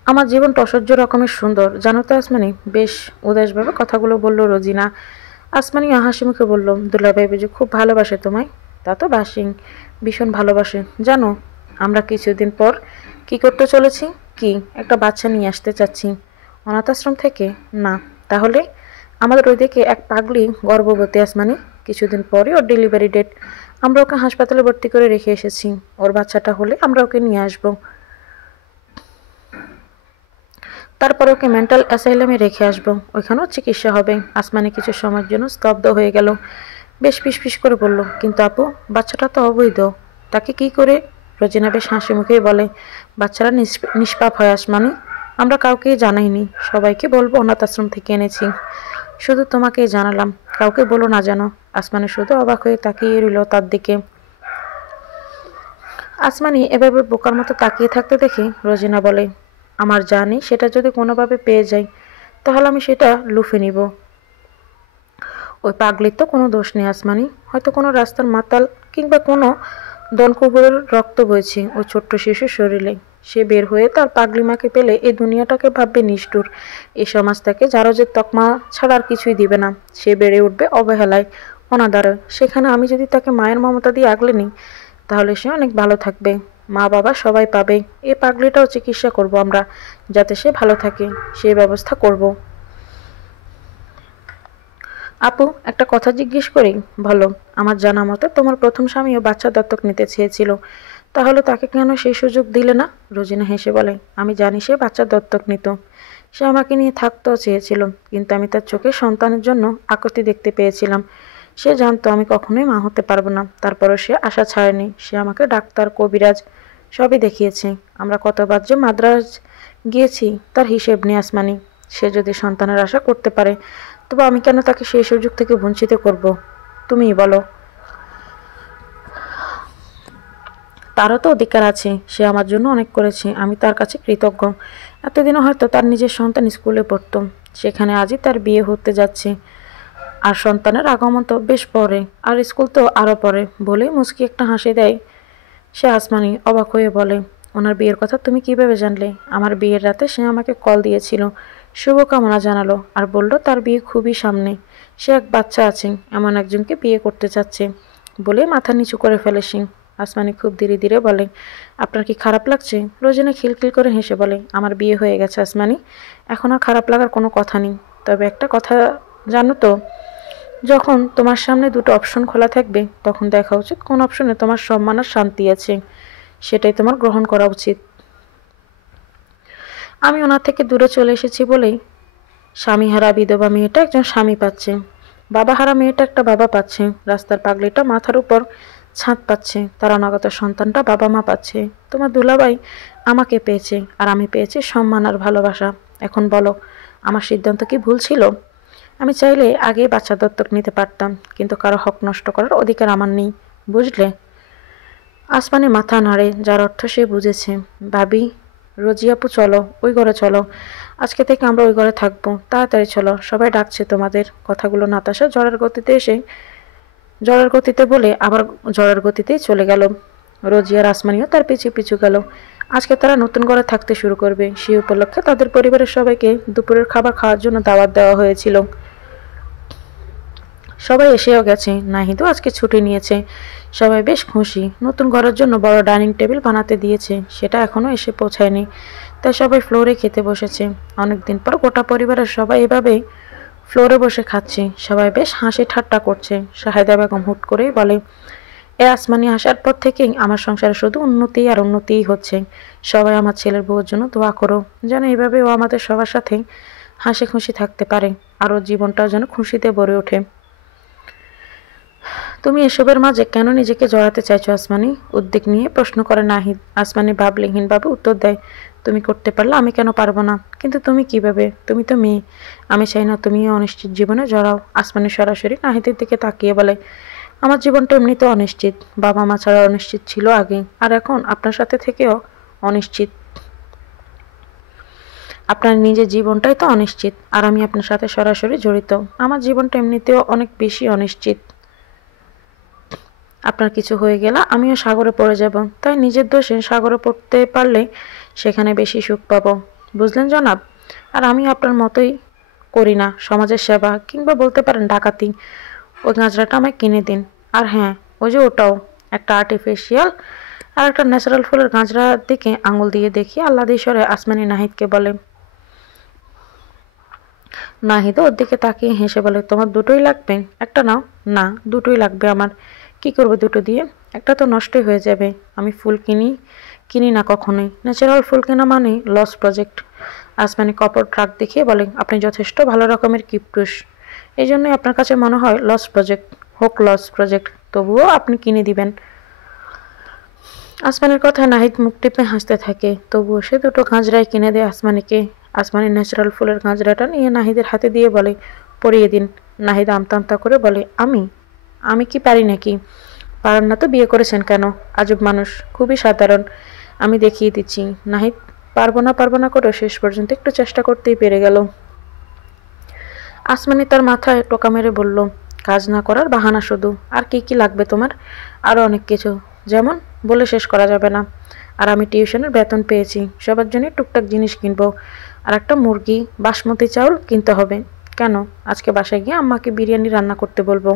আমার জীবনটা অসহ্য রকমের সুন্দর, জানো তো আসমানি। বেশ উদাসভাবে কথাগুলো বলল রোজিনা। আসমানি হাসি মুখে বলল, দুলাভাই বুঝি খুব ভালোবাসে তোমায়? তা তো বাসিং, ভীষণ ভালোবাসে। জানো আমরা কিছুদিন পর কি করতে চলেছি? কি? একটা বাচ্চা নিয়ে আসতে চাচ্ছি। অনাথ আশ্রম থেকে? না। তাহলে? আমাদের ওইদিকে এক পাগলি গর্ভবতী আসমানি। কিছুদিন পরই ওর ডেলিভারি ডেট। আমরা ওকে হাসপাতালে ভর্তি করে রেখে এসেছি। ওর বাচ্চাটা হলে আমরা ওকে নিয়ে আসবো। তারপর ওকে মেন্টাল অ্যাসাইলামে রেখে আসবো, ওইখানেও চিকিৎসা হবে। আসমানি কিছু সময়ের জন্য স্তব্ধ হয়ে গেল, বেশ ফিসফিস করে বলল, কিন্তু আপু, বাচ্চাটা তো অবৈধ, তাকে কি করে? রোজিনা বেশ হাসি মুখেই বলে, বাচ্চারা নিষ্পাপ হয় আসমানি, আমরা কাউকে জানাইনি, সবাইকে বলবো অনাথ আশ্রম থেকে এনেছি, শুধু তোমাকেই জানালাম, কাউকে বলো না যেন। আসমানি শুধু অবাক হয়ে তাকিয়ে রইল তার দিকে। আসমানি এভাবে বোকার মতো তাকিয়ে থাকতে দেখে রোজিনা বলে, আমার জানি সেটা যদি কোনোভাবে পেয়ে যাই তাহলে আমি সেটা লুফে নিব। ওই পাগলির তো কোনো দোষ নেই আসমানি, হয়তো কোনো রাস্তার মাতাল কিংবা কোনো দনকুকুরের রক্ত বইছে ওই ছোট্ট শিশুর শরীরে। সে বের হয়ে তার পাগলি মাকে পেলে এই দুনিয়াটাকে ভাববে নিষ্ঠুর, এই সমাজ তাকে জারজের তকমা ছাড়া আর কিছুই দিবে না। সে বেড়ে উঠবে অবহেলায়, অনাদারে। সেখানে আমি যদি তাকে মায়ের মমতা দিয়ে আগলে নিই তাহলে সে অনেক ভালো থাকবে, মা বাবা সবাই পাবে। এই পাগলিটাও চিকিৎসা করব আমরা, যাতে সে ভালো থাকে, সেই ব্যবস্থা করব। আপু, একটা কথা জিজ্ঞেস করি, বলো। আমার জানা মতে তোমার প্রথম স্বামীও বাচ্চা দত্তক নিতে চেয়েছিল, তাহলে তাকে কেন সেই সুযোগ দিলে না? রোজিনা হেসে বলে, আমি জানি সে বাচ্চা দত্তক নিত, সে আমাকে নিয়ে থাকতেও চেয়েছিল, কিন্তু আমি তার চোখে সন্তানের জন্য আকুতি দেখতে পেয়েছিলাম। সে জানতো আমি কখনোই মা হতে পারবো না, তারপরও সে আশা ছাড়েনি। সে আমাকে ডাক্তার, কবিরাজ সবই দেখিয়েছে, আমরা কতবার যে মাদ্রাজ গিয়েছি তার হিসেব নেই আসমানি। সে যদি সন্তানের আশা করতে পারে, তবে আমি কেন তাকে সেই সুযোগ থেকে বঞ্চিত করব? তুমিই বলো। তারও তো অধিকার আছে, সে আমার জন্য অনেক করেছে, আমি তার কাছে কৃতজ্ঞ। এতদিনও হয়তো তার নিজের সন্তান স্কুলে পড়তো, সেখানে আজই তার বিয়ে হতে যাচ্ছে, আর সন্তানের আগমন তো বেশ পরে, আর স্কুল তো আরও পরে, বলেই মুচকি একটা হাসি দেয় সে। আসমানি অবাক হয়ে বলে, ওনার বিয়ের কথা তুমি কিভাবে জানলে? আমার বিয়ের রাতে সে আমাকে কল দিয়েছিল, শুভকামনা জানালো, আর বলল তার বিয়ে খুবই সামনে, সে এক বাচ্চা আছে, এমন একজনকে বিয়ে করতে চাচ্ছে, বলে মাথা নিচু করে ফেলে সে। আসমানি খুব ধীরে ধীরে বলে, আপনার কি খারাপ লাগছে? রোজিনা খিলখিল করে হেসে বলে, আমার বিয়ে হয়ে গেছে আসমানি, এখন আর খারাপ লাগার কোনো কথা নেই। তবে একটা কথা জানো তো, যখন তোমার সামনে দুটো অপশন খোলা থাকবে তখন দেখা উচিত কোন অপশনে তোমার সম্মান আর শান্তি আছে, সেটাই তোমার গ্রহণ করা উচিত। আমি ওনার থেকে দূরে চলে এসেছি বলেই স্বামীহারা বিধবা মেয়েটা একজন স্বামী পাচ্ছে, বাবাহারা মেয়েটা একটা বাবা পাচ্ছে, রাস্তার পাগলিটা মাথার উপর ছাদ পাচ্ছে, তার অনাগত সন্তানটা বাবা মা পাচ্ছে। তোমার দুলাভাই আমাকে পেয়েছে, আর আমি পেয়েছি সম্মান আর ভালোবাসা। এখন বলো, আমার সিদ্ধান্ত কি ভুল ছিল? আমি চাইলে আগেই বাচ্চা দত্তক নিতে পারতাম, কিন্তু কারো হক নষ্ট করার অধিকার আমার নেই, বুঝলে? আসমানি মাথা নাড়ে, যার অর্থ সে বুঝেছে। ভাবি, রোজি আপু, চলো ওই ঘরে চলো, আজকে থেকে আমরা ওই ঘরে থাকবো, তাড়াতাড়ি চলো, সবাই ডাকছে তোমাদের। কথাগুলো নাতাশা ঝড়ের গতিতে বলে আবার ঝড়ের গতিতেই চলে গেল। রোজি আর আসমানিও তার পিছু পিছু গেল। আজকে তারা নতুন ঘরে থাকতে শুরু করবে, সেই উপলক্ষে তাদের পরিবারের সবাইকে দুপুরের খাবার খাওয়ার জন্য দাওয়াত দেওয়া হয়েছিল। সবাই এসেও গেছে, নাহিদও আজকে ছুটি নিয়েছে। সবাই বেশ খুশি, নতুন ঘরের জন্য বড় ডাইনিং টেবিল বানাতে দিয়েছে, সেটা এখনো এসে পৌঁছায়নি, তাই সবাই ফ্লোরে খেতে বসেছে। অনেকদিন পর গোটা পরিবারের সবাই এভাবে ফ্লোরে বসে খাচ্ছে, সবাই বেশ হাসি ঠাট্টা করছে। শাহেদা বেগম হুট করেই বলে, এ আসমানি আসার পর থেকেই আমার সংসারে শুধু উন্নতি আর উন্নতিই হচ্ছে, সবাই আমার ছেলের বউর জন্য দোয়া করো, যেন এইভাবে ও আমাদের সবার সাথে হাসি খুশি থাকতে পারে, আর ওর জীবনটাও যেন খুশিতে ভরে ওঠে। তুমি এসবের মাঝে কেন নিজেকে জড়াতে চাইছো আসমানি? উদ্বেগ নিয়ে প্রশ্ন করে নাহিদ। আসমানি ভাবলেহীনভাবে উত্তর দেয়, তুমি করতে পারলে আমি কেন পারবো না? কিন্তু তুমি কিভাবে? তুমি তো মেয়ে, আমি চাই না তুমিও অনিশ্চিত জীবনে জড়াও। আসমানি সরাসরি নাহিদের দিকে তাকিয়ে বলে, আমার জীবনটা এমনিতে অনিশ্চিত, বাবা মা ছাড়া অনিশ্চিত ছিল আগে, আর এখন আপনার সাথে থেকেও অনিশ্চিত। আপনার নিজের জীবনটাই তো অনিশ্চিত, আর আমি আপনার সাথে সরাসরি জড়িত, আমার জীবনটা এমনিতেও অনেক বেশি অনিশ্চিত। আপনার কিছু হয়ে গেলে আমিও সাগরে পড়ে যাব, তাই নিজের দোষে সাগরে পড়তে পারলে সেখানে বেশি সুখ পাবো, বুঝলেন জনাব? আর আমি আপনার মতোই করি না সমাজের সেবা, কিংবা বলতে পারেন ডাকাতি। ওই গাঁজরাটা আমায় কিনে দিন। আর হ্যাঁ, ওই যে ওটাও, একটা আর্টিফিশিয়াল আর একটা ন্যাচারাল ফুলের গাঁজরার দিকে আঙুল দিয়ে দেখিয়ে আহ্লাদে স্বরে আসমানি নাহিদকে বলে। নাহিদও ওর দিকে তাকিয়ে হেসে বলে, তোমার দুটোই লাগবে? একটা নাও। না, দুটোই লাগবে আমার। কি করবো দুটো দিয়ে? একটা তো নষ্টই হয়ে যাবে। আমি ফুল কিনি না কখনোই। ন্যাচারাল ফুল কেনা মানে লস প্রজেক্ট। আসমানি কপট রাগ দেখিয়ে বলে, আপনি যথেষ্ট ভালো রকমের কিপটুস। এই জন্যই আপনার কাছে মনে হয় লস প্রজেক্ট হোক লস প্রজেক্ট, তবুও আপনি কিনে দিবেন। আসমানের কথায় নাহিদ মুখ টিপে হাসতে থাকে। তবুও সে দুটো গাঁজরাই কিনে দেয় আসমানিকে। আসমানি ন্যাচারাল ফুলের গাঁজরাটা নিয়ে নাহিদের হাতে দিয়ে বলে, পরিয়ে দিন। নাহিদ আমতা আমতা করে বলে, আমি কি পারি নাকি? পারেন না তো বিয়ে করেছেন কেন? আজব মানুষ, খুবই সাধারণ। আমি দেখিয়ে দিচ্ছি। নাহিদ পারবো না করে শেষ পর্যন্ত একটু চেষ্টা করতেই পেরে গেল। আসমানি তার মাথায় টোকা মেরে বলল, কাজ না করার বাহানা শুধু। আর কি লাগবে তোমার? আরও অনেক কিছু, যেমন বলে শেষ করা যাবে না। আর আমি টিউশনের বেতন পেয়েছি, সবার জন্য টুকটাক জিনিস কিনবো। আর একটা মুরগি, বাসমতি চাউল কিনতে হবে। কেন? আজকে বাসায় গিয়ে আম্মাকে বিরিয়ানি রান্না করতে বলবো।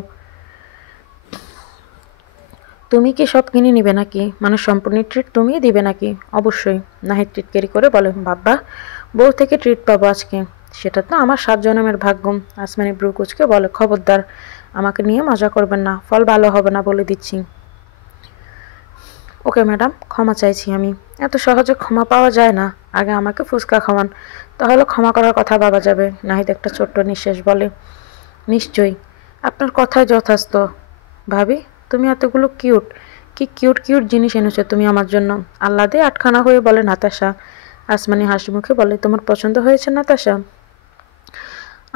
তুমি কি সব কিনে নিবে নাকি? মানে সম্পূর্ণ ট্রিট তুমিই দিবে নাকি? অবশ্যই। নাহিদ টিটকারি করে বলে, বাব্বা, বউ থেকে ট্রিট পাবো আজকে। সেটা তো আমার 7 জন্মের ভাগ্য। আসমানি ব্রু কুচকে বলে, খবরদার আমাকে নিয়ে মজা করবেন না, ফল ভালো হবে না বলে দিচ্ছি। ওকে ম্যাডাম, ক্ষমা চাইছি আমি। এত সহজে ক্ষমা পাওয়া যায় না। আগে আমাকে ফুচকা খাওয়ান, তাহলে ক্ষমা করার কথা ভাবা যাবে। নাহিদ একটা ছোট্ট নিঃশ্বাস বলে, নিশ্চয়ই, আপনার কথায় যথার্থ। ভাবি, তুমি এতগুলো কিউট জিনিস এনেছো তুমি আমার জন্য। আহ্লাদে আটখানা হয়ে বলে নাতাশা। আসমানি হাসি মুখে বলে, তোমার পছন্দ হয়েছে নাতাশা?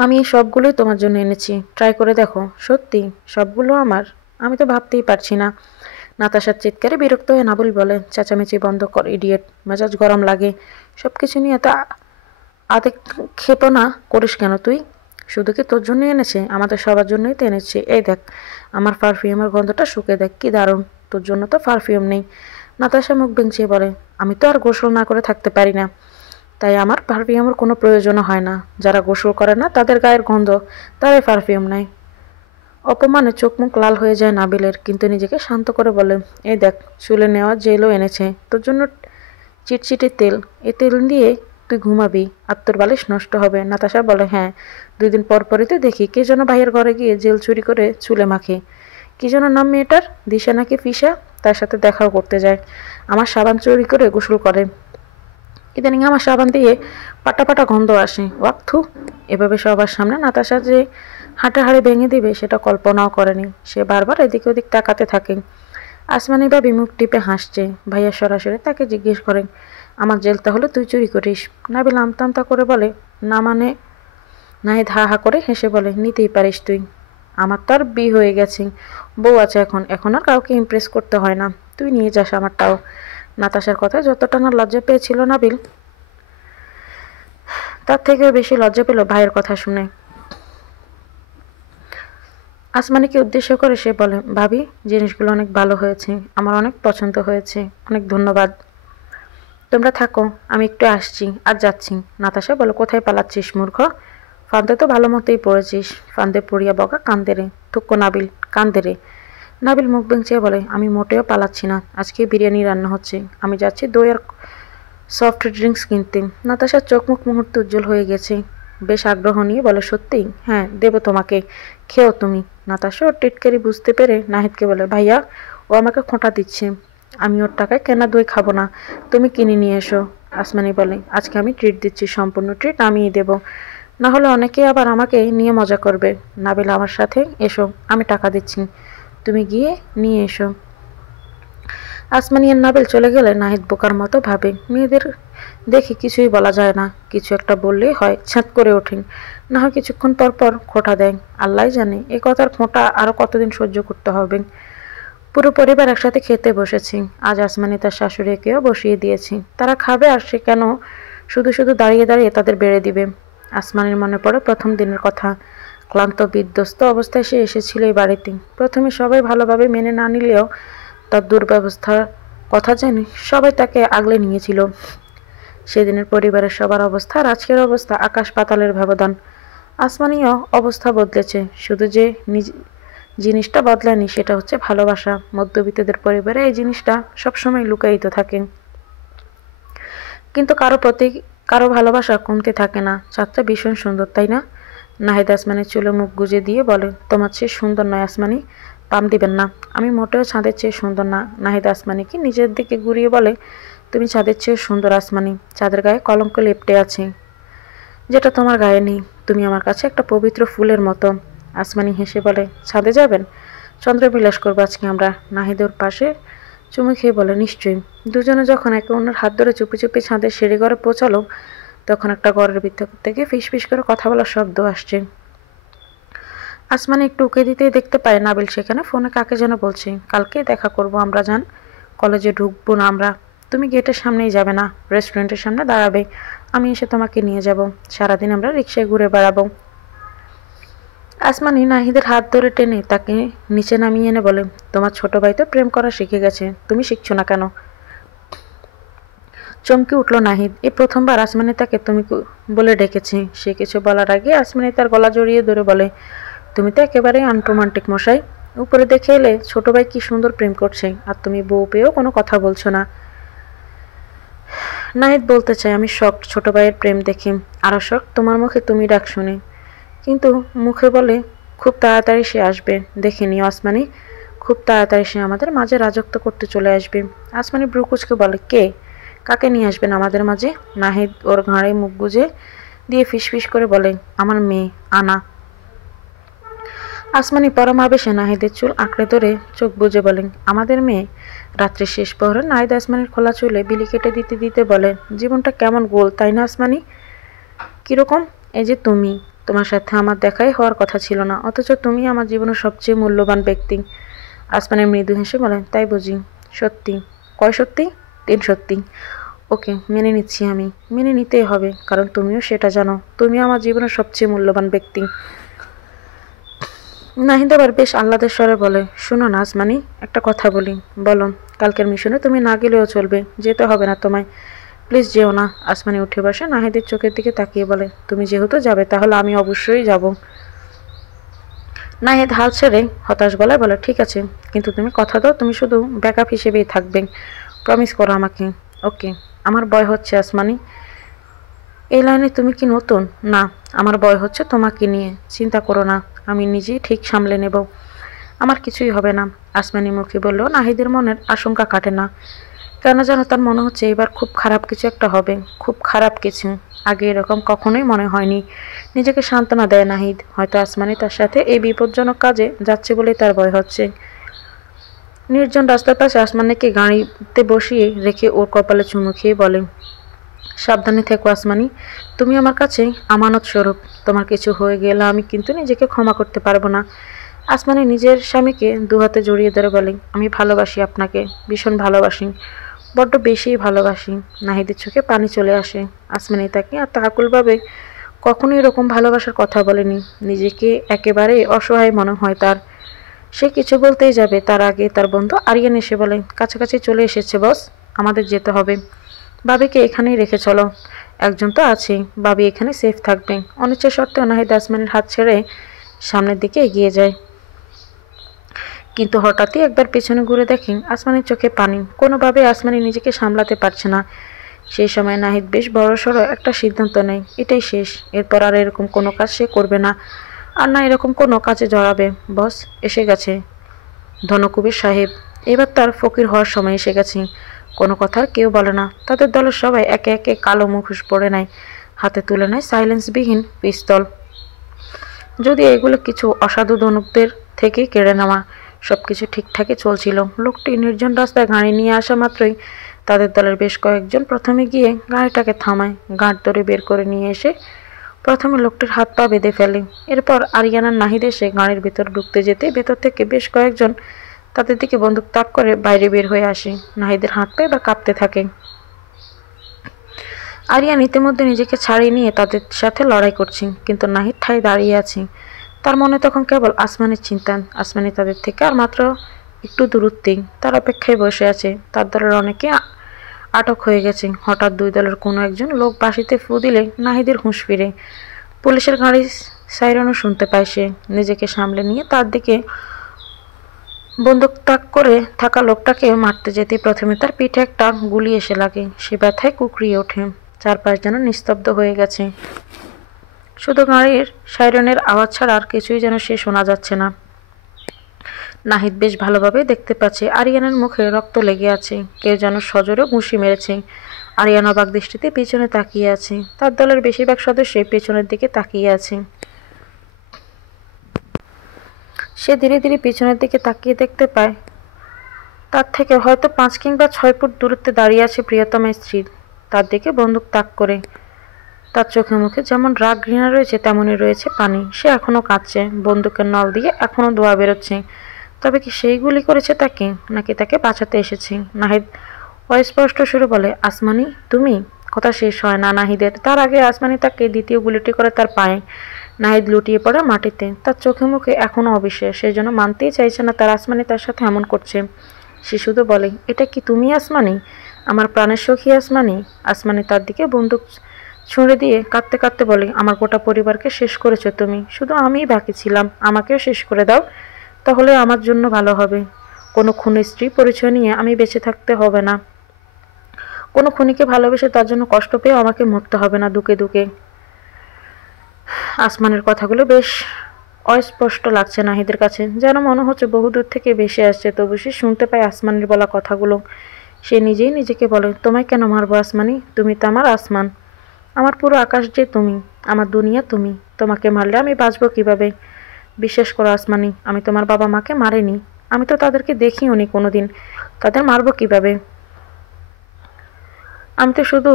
আমি এই সবগুলোই তোমার জন্য এনেছি, ট্রাই করে দেখো। সত্যি সবগুলো আমার? আমি তো ভাবতেই পারছি না। নাতাশার চিৎকারে বিরক্ত হয়ে নাবুল বলে, চেঁচামেচি বন্ধ কর ইডিয়েট, মেজাজ গরম লাগে। সবকিছু নিয়ে এত আদিক্ষেপনা করিস কেন তুই? শুধু কি তোর জন্যই এনেছে? আমাদের সবার জন্যই তো এনেছে। এই দেখ, আমার পারফিউমের গন্ধটা শুকে দেখ, কি দারুণ। তোর জন্য তো পারফিউম নেই। নাতাশা মুখ বেঁচিয়ে বলে, আমি তো আর গোসল না করে থাকতে পারি না, তাই আমার পারফিউমের কোনো প্রয়োজনও হয় না। যারা গোসল করে না তাদের গায়ের গন্ধ, তারাই পারফিউম নেয়। অপমানে চোখ মুখ লাল হয়ে যায় নাবিলের, কিন্তু নিজেকে শান্ত করে বলে, এই দেখ, চুলে নেওয়া জেলও এনেছে তোর জন্য, চিটচিটে তেল। এ তেল দিয়ে তুই ঘুমাবি, আর তোর বালিশ নষ্ট হবে। নাতাশা বলে, হ্যাঁ, 2 দিন পর পরই তো দেখি কে যেন ভাইয়ের ঘরে গিয়ে জেল চুরি করে চুলে মাখে। কি যেন নাম মেয়েটার? দিশা নাকি ফিসা? তার সাথে দেখাও করতে যায়। আমার সাবান চুরি করে গোসল করে। ইদানিং আমার সাবান দিয়ে পাটা পাটা গন্ধ আসে। ওয়াক থু। এভাবে সবার সামনে নাতাশা যে হাঁটাহাড়ি ভেঙে দিবে সেটা কল্পনাও করেনি। সে বারবার এদিক ওদিক তাকাতে থাকে। আসমানি ভাবি মুখ টিপে হাসছে। ভাইয়া সরাসরি তাকে জিজ্ঞেস করেন, আমার জেল তাহলে তুই চুরি করিস? নাবিল আমতা আমতা করে বলে, না মানে। নাহিদ হা হা করে হেসে বলে, নিতেই পারিস তুই। আমার তো আর বিয়ে হয়ে গেছে, বউ আছে এখন আর কাউকে ইমপ্রেস করতে হয় না। তুই নিয়ে যাস আমারটাও। নাতাশার কথায় যতটা না লজ্জা পেয়েছিল নাবিল, তার থেকেও বেশি লজ্জা পেল ভাইয়ের কথা শুনে। আসমানিকে উদ্দেশ্য করে সে বলে, ভাবি, জিনিসগুলো অনেক ভালো হয়েছে, আমার অনেক পছন্দ হয়েছে, অনেক ধন্যবাদ। তোমরা থাকো, আমি একটু আসছি আর যাচ্ছি। নাতাশা বলে, কোথায় পালাচ্ছিস মূর্খ? ফান্দে তো ভালো মতোই পড়েছিস। ফান্দে পড়িয়া বকা কান্দে রে। থুক্কো নাবিল, কান্দে রে। নাবিল মুখ বেঁচিয়ে বলে, আমি মোটেও পালাচ্ছি না, আজকে বিরিয়ানি রান্না হচ্ছে, আমি যাচ্ছি দই আর সফট ড্রিঙ্কস কিনতে। নাতাশার চোখ মুখ মুহূর্তে উজ্জ্বল হয়ে গেছে। বেশ আগ্রহ নিয়ে বলে, সত্যি? হ্যাঁ, দেবো তোমাকে, খেও তুমি। নাতাশা ওর টিটকারি বুঝতে পেরে নাহিদকে বলে, ভাইয়া, ও আমাকে খোঁটা দিচ্ছে, আমি ওর টাকায় কেনা দই খাবো না, তুমি কিনে নিয়ে এসো। আসমানি বলে, আজকে আমি ট্রিট দিচ্ছি, সম্পূর্ণ ট্রিট আমিই দেবো, না হলে অনেকে আবার আমাকে নিয়ে মজা করবে। নাবিল, আমার সাথে এসো, আমি টাকা দিচ্ছি, তুমি গিয়ে নিয়ে এসো। আসমানি আর নাবিল চলে গেলে নাহিদ বোকার মতো ভাবে, মেয়েদের দেখে কিছুই বলা যায় না, কিছু একটা বললেই হয় ছ্যাঁত করে ওঠেন, না হয় কিছুক্ষণ পর পর খোঁটা দেয়। আল্লাহ জানে এ কথার খোঁটা আরও কতদিন সহ্য করতে হবে। পুরো পরিবার একসাথে খেতে বসেছি। আজ আসমানি তার শাশুড়িকেও বসিয়ে দিয়েছি, তারা খাবে আর সে কেন শুধু শুধু দাঁড়িয়ে দাঁড়িয়ে তাদের বেড়ে দিবে। আসমানির মনে পড়ে প্রথম দিনের কথা। ক্লান্ত বিধ্বস্ত অবস্থায় সে এসেছিল এই বাড়িতে। প্রথমে সবাই ভালোভাবে মেনে না নিলেও তার দুর্ব্যবস্থার কথা জেনে সবাই তাকে আগলে নিয়েছিল। সেদিনের পরিবারের সবার অবস্থা আর আজকের অবস্থা আকাশ পাতালের ব্যবধান। আসমানিও অবস্থা বদলেছে, শুধু যে জিনিসটা বদলায়নি সেটা হচ্ছে ভালোবাসা। মধ্যবিত্তদের পরিবারে এই জিনিসটা সবসময় লুকায়িত থাকে, কিন্তু কারো প্রতি কারো ভালোবাসা কমতে থাকে না। চাঁদটা ভীষণ সুন্দর, তাই না? নাহিদ আসমানের চুলে মুখ গুজে দিয়ে বলে, তোমার চেয়ে সুন্দর নয় আসমানি, পাম দিবেন না। আমি মোটেও চাঁদের চেয়ে সুন্দর না। নাহিদ আসমানিকে নিজের দিকে ঘুরিয়ে বলে, তুমি চাঁদের চেয়ে সুন্দর আসমানি। চাঁদের গায়ে কলঙ্ক লেপ্টে আছে, যেটা তোমার গায়ে নেই। তুমি আমার কাছে একটা পবিত্র ফুলের মতো। আসমানি হেসে বলে, ছাদে যাবেন? চন্দ্রবিলাস করবো আজকে আমরা। নাহিদের পাশে চুমু খেয়ে বলে, নিশ্চয়ই। দুজনে যখন একে অন্যের হাত ধরে চুপি চুপি ছাদের সিঁড়ি ঘরে পৌঁছালো, তখন একটা ঘরের ভিতর থেকে ফিস ফিস করে কথা বলার শব্দ আসছে। আসমানি একটু উঁকে দিতেই দেখতে পায় নাবিল সেখানে ফোনে কাকে যেন বলছে, কালকে দেখা করব আমরা, যান। কলেজে ঢুকবো না আমরা। তুমি গেটের সামনেই যাবে না, রেস্টুরেন্টের সামনে দাঁড়াবে। আমি এসে তোমাকে নিয়ে যাব। সারাদিন আমরা রিক্সায় ঘুরে বেড়াবো। আসমানি নাহিদের হাত ধরে টেনে তাকে নিচে নামিয়ে এনে বলে, তোমার ছোট ভাই তো প্রেম করা শিখে গেছে, তুমি শিখছো না কেন? চমকে উঠল নাহিদ। এই প্রথমবার আসমানি তাকে তুমি বলে ডেকেছে। সে কিছু বলার আগে আসমানি তার গলা জড়িয়ে ধরে বলে, তুমি তো একেবারে আনরোমান্টিক মশাই। উপরে দেখে এলে ছোট ভাই কি সুন্দর প্রেম করছে, আর তুমি বউ পেয়েও কোনো কথা বলছো না। নাহিদ বলতে চাই, আমি শখ ছোট ভাইয়ের প্রেম দেখি, আরো শখ তোমার মুখে তুমি ডাক শুনে। কিন্তু মুখে বলে, খুব তাড়াতাড়ি সে আসবে, দেখে নিও আসমানি। খুব তাড়াতাড়ি সে আমাদের মাঝে রাজত্ব করতে চলে আসবে। আসমানি ব্রুকুচকে বলে, কে? কাকে নিয়ে আসবেন আমাদের মাঝে? নাহিদ ওর ঘাড়ে মুখ গুজে দিয়ে ফিসফিস করে বলে, আমার মেয়ে আনা। আসমানি পরম আবেশে নাহিদের চুল আঁকড়ে ধরে চোখ বুজে বলেন, আমাদের মেয়ে? রাত্রির শেষ প্রহরে নাহিদ আসমানির খোলা চুলে বিলি কেটে দিতে দিতে বলে, জীবনটা কেমন গোল তাই না আসমানি? কিরকম? এই যে তুমি, তোমার সাথে আমার দেখাই হওয়ার কথা ছিল না, অথচ তুমি আমার জীবনের সবচেয়ে মূল্যবান ব্যক্তি। আসমানি মৃদু হেসে বলেন, তাই বুঝি? সত্যি? কয় সত্যি? 3 সত্যি। ওকে, মেনে নিচ্ছি আমি। মেনে নিতেই হবে, কারণ তুমিও সেটা জানো, তুমি আমার জীবনের সবচেয়ে মূল্যবান ব্যক্তি। নাহিদ আবার বেশ আহ্লাদের স্বরে বলে, শোনো না আসমানি, একটা কথা বলি। বলো। কালকের মিশনে তুমি না গেলেও চলবে, যেতে হবে না তোমায়। প্লিজ যেও না। আসমানি উঠে বসে নাহিদের চোখের দিকে তাকিয়ে বলে, তুমি যেহেতু যাবে তাহলে আমি অবশ্যই যাব। নাহিদ হাল ছেড়ে হতাশ গলায় বলে, ঠিক আছে, কিন্তু তুমি কথা দাও তুমি শুধু ব্যাকআপ হিসেবেই থাকবে। প্রমিস করো আমাকে। ওকে। আমার ভয় হচ্ছে আসমানি। এই লাইনে তুমি কি নতুন? না, আমার ভয় হচ্ছে তোমাকে নিয়ে। চিন্তা করো না, আমি নিজেই ঠিক সামলে নেব। আমার কিছুই হবে না। আসমানি মুখে বললেও নাহিদের মনের আশঙ্কা কাটে না। কেন যেন তার মনে হচ্ছে এবার খুব খারাপ কিছু একটা হবে, খুব খারাপ কিছু। আগে এরকম কখনোই মনে হয়নি। নিজেকে সান্ত্বনা দেয় নাহিদ, হয়তো আসমানি তার সাথে এই বিপজ্জনক কাজে যাচ্ছে বলেই তার ভয় হচ্ছে। নির্জন রাস্তার পাশে আসমানিকে গাড়িতে বসিয়ে রেখে ওর কপালে চুমু খেয়ে বলে, সাবধানে থেকো আসমানি, তুমি আমার কাছে আমানত স্বরূপ। তোমার কিছু হয়ে গেলে আমি কিন্তু নিজেকে ক্ষমা করতে পারবো না। আসমানি নিজের স্বামীকে দুহাতে জড়িয়ে ধরে বলে, আমি ভালোবাসি আপনাকে, ভীষণ ভালোবাসি, বড্ড বেশিই ভালোবাসি। নাহিদের চোখে পানি চলে আসে। আসমানি তাকে আর তাকুলভাবে কখনো এরকম ভালোবাসার কথা বলেনি। নিজেকে একেবারে অসহায় মনে হয় তার। সে কিছু বলতেই যাবে, তার আগে তার বন্ধু আরিয়ান এসে বলে, কাছাকাছি চলে এসেছে বস, আমাদের যেতে হবে। বাবিকে এখানেই রেখে চলো। একজন তো আছেই, বাবি এখানে সেফ থাকবে। অনিচ্ছা সত্ত্বেও নাহিদ আসমানির হাত ছেড়ে সামনের দিকে এগিয়ে যায়। কিন্তু হঠাৎই একবার পেছনে ঘুরে দেখেন আসমানির চোখে পানি। কোনোভাবে আসমানি নিজেকে সামলাতে পারছে না। সেই সময় নাহিদ বেশ বড়সড় একটা সিদ্ধান্ত নেয়, এটাই শেষ। এরপর আর এরকম কোনো কাজ সে করবে না, আর না এরকম কোনো কাজে জড়াবে। বস এসে গেছে ধনকুবের সাহেব, এবার তার ফকির হওয়ার সময় এসে গেছে। কোনো কথা কেউ বলে না। তাদের দলের সবাই একে একে কালো মুখোশ পরে নেয়, হাতে তুলে নেয় সাইলেন্সবিহীন পিস্তল। যদি এগুলো কিছু অসাধু ধনুকদের থেকে কেড়ে নেওয়া। সবকিছু ঠিকঠাকই চলছিল। লোকটি নির্জন রাস্তায় গাড়ি নিয়ে আসা মাত্রই তাদের দলের বেশ কয়েকজন প্রথমে গিয়ে গাড়িটাকে থামায়, গাঁট ধরে বের করে নিয়ে এসে প্রথমে লোকটির হাত পা বেঁধে ফেলে। এরপর আরিয়ানার নাহিদ এসে গাড়ির ভেতর ঢুকতে যেতে ভেতর থেকে বেশ কয়েকজন তাদের দিকে বন্দুক তাক করে বাইরে বের হয়ে আসে। নাহিদের হাত পা এবার কাঁপতে থাকে। আরিয়ান ইতিমধ্যে নিজেকে ছাড়িয়ে নিয়ে তাদের সাথে লড়াই করছে, কিন্তু নাহিদ ঠায় দাঁড়িয়ে আছে। তার মনে তখন কেবল আসমানের চিন্তা। আসমানি তাদের থেকে আর মাত্র একটু দূরত্বেই, তার অপেক্ষায় বসে আছে। তার দলের অনেকে আটক হয়ে গেছে। হঠাৎ দুই দলের কোনো একজন লোক বাঁশিতে ফু দিলে নাহিদের হুঁশ ফিরে। পুলিশের গাড়ির সাইরেনও শুনতে পায় সে। নিজেকে সামলে নিয়ে তার দিকে বন্দুক তাক করে থাকা লোকটাকে মারতে যেতে প্রথমে তার পিঠে একটা গুলি এসে লাগে। সে ব্যথায় কুকড়িয়ে ওঠে। চারপাশ যেন নিস্তব্ধ হয়ে গেছে। শুধু গাড়ির সাইরেনের আওয়াজ ছাড়া আর কিছুই যেন সে শোনা যাচ্ছে না। নাহিদ বেশ ভালোভাবে দেখতে পাচ্ছে আরিয়ানের মুখে রক্ত লেগে আছে, কেউ যেন সজোরে ঘুষি মেরেছে। আরিয়ান অবাক দৃষ্টিতে পিছনে তাকিয়ে আছে, তার দলের বেশিরভাগ সদস্যই পেছনের দিকে তাকিয়ে আছে। সে ধীরে ধীরে পিছনের দিকে তাকিয়ে দেখতে পায় তার থেকে হয়তো 5 কিংবা 6 ফুট দূরত্বে দাঁড়িয়ে আছে প্রিয়তমা স্ত্রী, তার দিকে বন্দুক তাক করে। তার চোখে মুখে যেমন রাগ ঘৃণা রয়েছে তেমনই রয়েছে পানি। সে এখনো কাঁদছে, বন্দুকের নল দিয়ে এখনো ধোঁয়া বেরোচ্ছে। তবে কি সেই গুলি করেছে তাকে, নাকি তাকে বাঁচাতে এসেছে? নাহিদ অস্পষ্ট সুরে বলে, আসমানি তুমি। কথা শেষ হয় না নাহিদের, তার আগে আসমানি তাকে দ্বিতীয় গুলিটি করে তার পায়ে। নাহিদ লুটিয়ে পড়ে মাটিতে, তার চোখে মুখে এখনো অবিশ্বাস, সে যেন মানতেই চাইছে না তার আসমানি তার সাথে এমন করছে। সে শুধু বলে, এটা কি তুমি আসমানি, আমার প্রাণের সখী আসমানি? আসমানি তার দিকে বন্দুক ছুঁড়ে দিয়ে কাঁদতে কাঁদতে বলে, আমার গোটা পরিবারকে শেষ করেছো তুমি, শুধু আমিই বাকি ছিলাম, আমাকেও শেষ করে দাও, তাহলে আমার জন্য ভালো হবে। কোনো খুনির স্ত্রী পরিচয় নিয়ে আমি বেঁচে থাকতে হবে না, কোনো খুনিকে ভালোবেসে তার জন্য কষ্ট পেয়ে আমাকে মরতে হবে না দুকে দুকে। আসমানের কথাগুলো বেশ অস্পষ্ট লাগছে নাহিদের কাছে, যেন মনে হচ্ছে বহুদূর থেকে ভেসে আসছে, তবু সে শুনতে পায় আসমানের বলা কথাগুলো। সে নিজেই নিজেকে বলে, তোমায় কেন মারবো আসমানি, তুমি তো আমার আসমান, আমার পুরো আকাশ যে তুমি, আমার দুনিয়া তুমি, তোমাকে মারলে আমি বাঁচবো কিভাবে? বিশ্বাস করো আসমানি, আমি তোমার বাবা মাকে মারিনি, আমি তো তাদেরকে দেখিও নি কোনোদিন, তাদের মারবো কিভাবে? আমি তো শুধু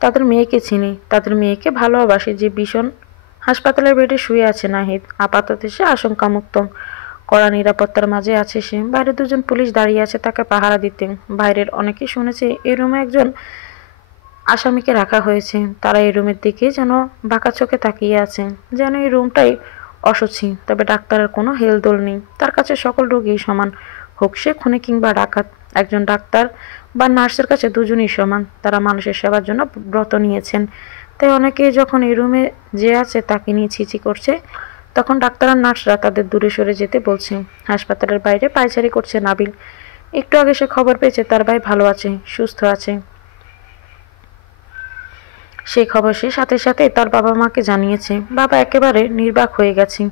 তাদের মেয়েকে চিনি, তাদের মেয়েকে ভালোবাসি। যে ভীষণ হাসপাতালের বেডে শুয়ে আছে নাহিদ, আপাতত সে আশঙ্কামুক্ত, কড়া নিরাপত্তার মাঝে আছে সে। বাইরে 2 জন পুলিশ দাঁড়িয়ে আছে তাকে পাহারা দিতে। বাইরের অনেকেই শুনেছে এই রুমে একজন আসামিকে রাখা হয়েছে, তারা এই রুমের দিকে যেন বাঁকা চোখে তাকিয়ে আছে, যেন এই রুমটাই অসুচি। তবে ডাক্তারের কোনো হেলদোল নেই, তার কাছে সকল রোগীই সমান, হোক সে খুনি কিংবা ডাকাত। একজন ডাক্তার বা নার্সের কাছে দুজনই সমান, তারা মানুষের সেবার জন্য ব্রত নিয়েছেন। তাই অনেকেই যখন এই রুমে যে আছে তাকে নিয়ে ছিছি করছে, তখন ডাক্তার আর নার্সরা তাদের দূরে সরে যেতে বলছে। হাসপাতালের বাইরে পায়চারি করছে নাবিল। একটু আগে সে খবর পেয়েছে তার ভাই ভালো আছে, সুস্থ আছে। সেই খবর সে সাথে সাথে তার বাবা মাকে জানিয়েছে। বাবা একেবারে নির্বাক হয়ে গেছে,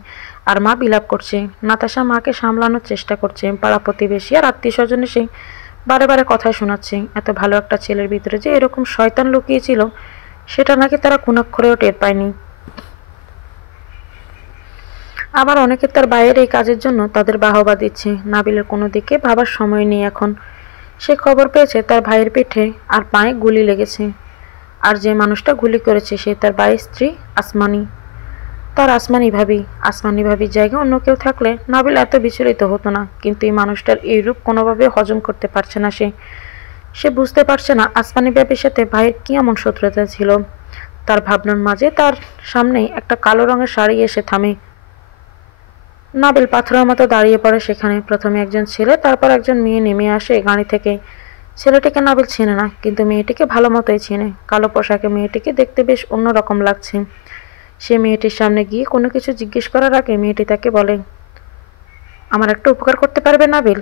আর মা বিলাপ করছে। নাতাশা মাকে সামলানোর চেষ্টা করছে, পাড়া প্রতিবেশী আর আত্মীয় স্বজন এসে বারে বারে কথা শোনাচ্ছে এত ভালো একটা ছেলের ভিতরে যে এরকম শয়তান লুকিয়েছিল, সেটা নাকি তারা কোনাক্ষরেও টের পায়নি। আবার অনেকে তার ভাইয়ের এই কাজের জন্য তাদের বাহবা দিচ্ছে। নাবিলের কোনো দিকে ভাবার সময় নেই এখন। সে খবর পেয়েছে তার ভাইয়ের পিঠে আর পায়ে গুলি লেগেছে, আর যে মানুষটা গুলি করেছে সে তার ভাইয়ের স্ত্রী আসমানি, তার আসমানি ভাবির জায়গায় অন্য কেউ থাকলে নাবিল এত বিচলিত হতো না। কিন্তু এই মানুষটার এই রূপ কোনোভাবে হজম করতে পারছে না সে বুঝতে পারছে না আসমানি ভাবির সাথে ভাইয়ের কি এমন শত্রুতা ছিল। তার ভাবনার মাঝে তার সামনেই একটা কালো রঙের শাড়ি এসে থামে। নাবিল পাথরের মতো দাঁড়িয়ে পড়ে সেখানে। প্রথমে একজন ছেলে, তারপর একজন মেয়ে নেমে আসে গাড়ি থেকে। ছেলেটিকে নাবিল চেনে না, কিন্তু মেয়েটিকে ভালো মতোই চেনে। কালো পোশাকে মেয়েটিকে দেখতে বেশ অন্যরকম লাগছে। সে মেয়েটির সামনে গিয়ে কোনো কিছু জিজ্ঞেস করার আগে মেয়েটি তাকে বলে, আমার একটা উপকার করতে পারবে নাবিল?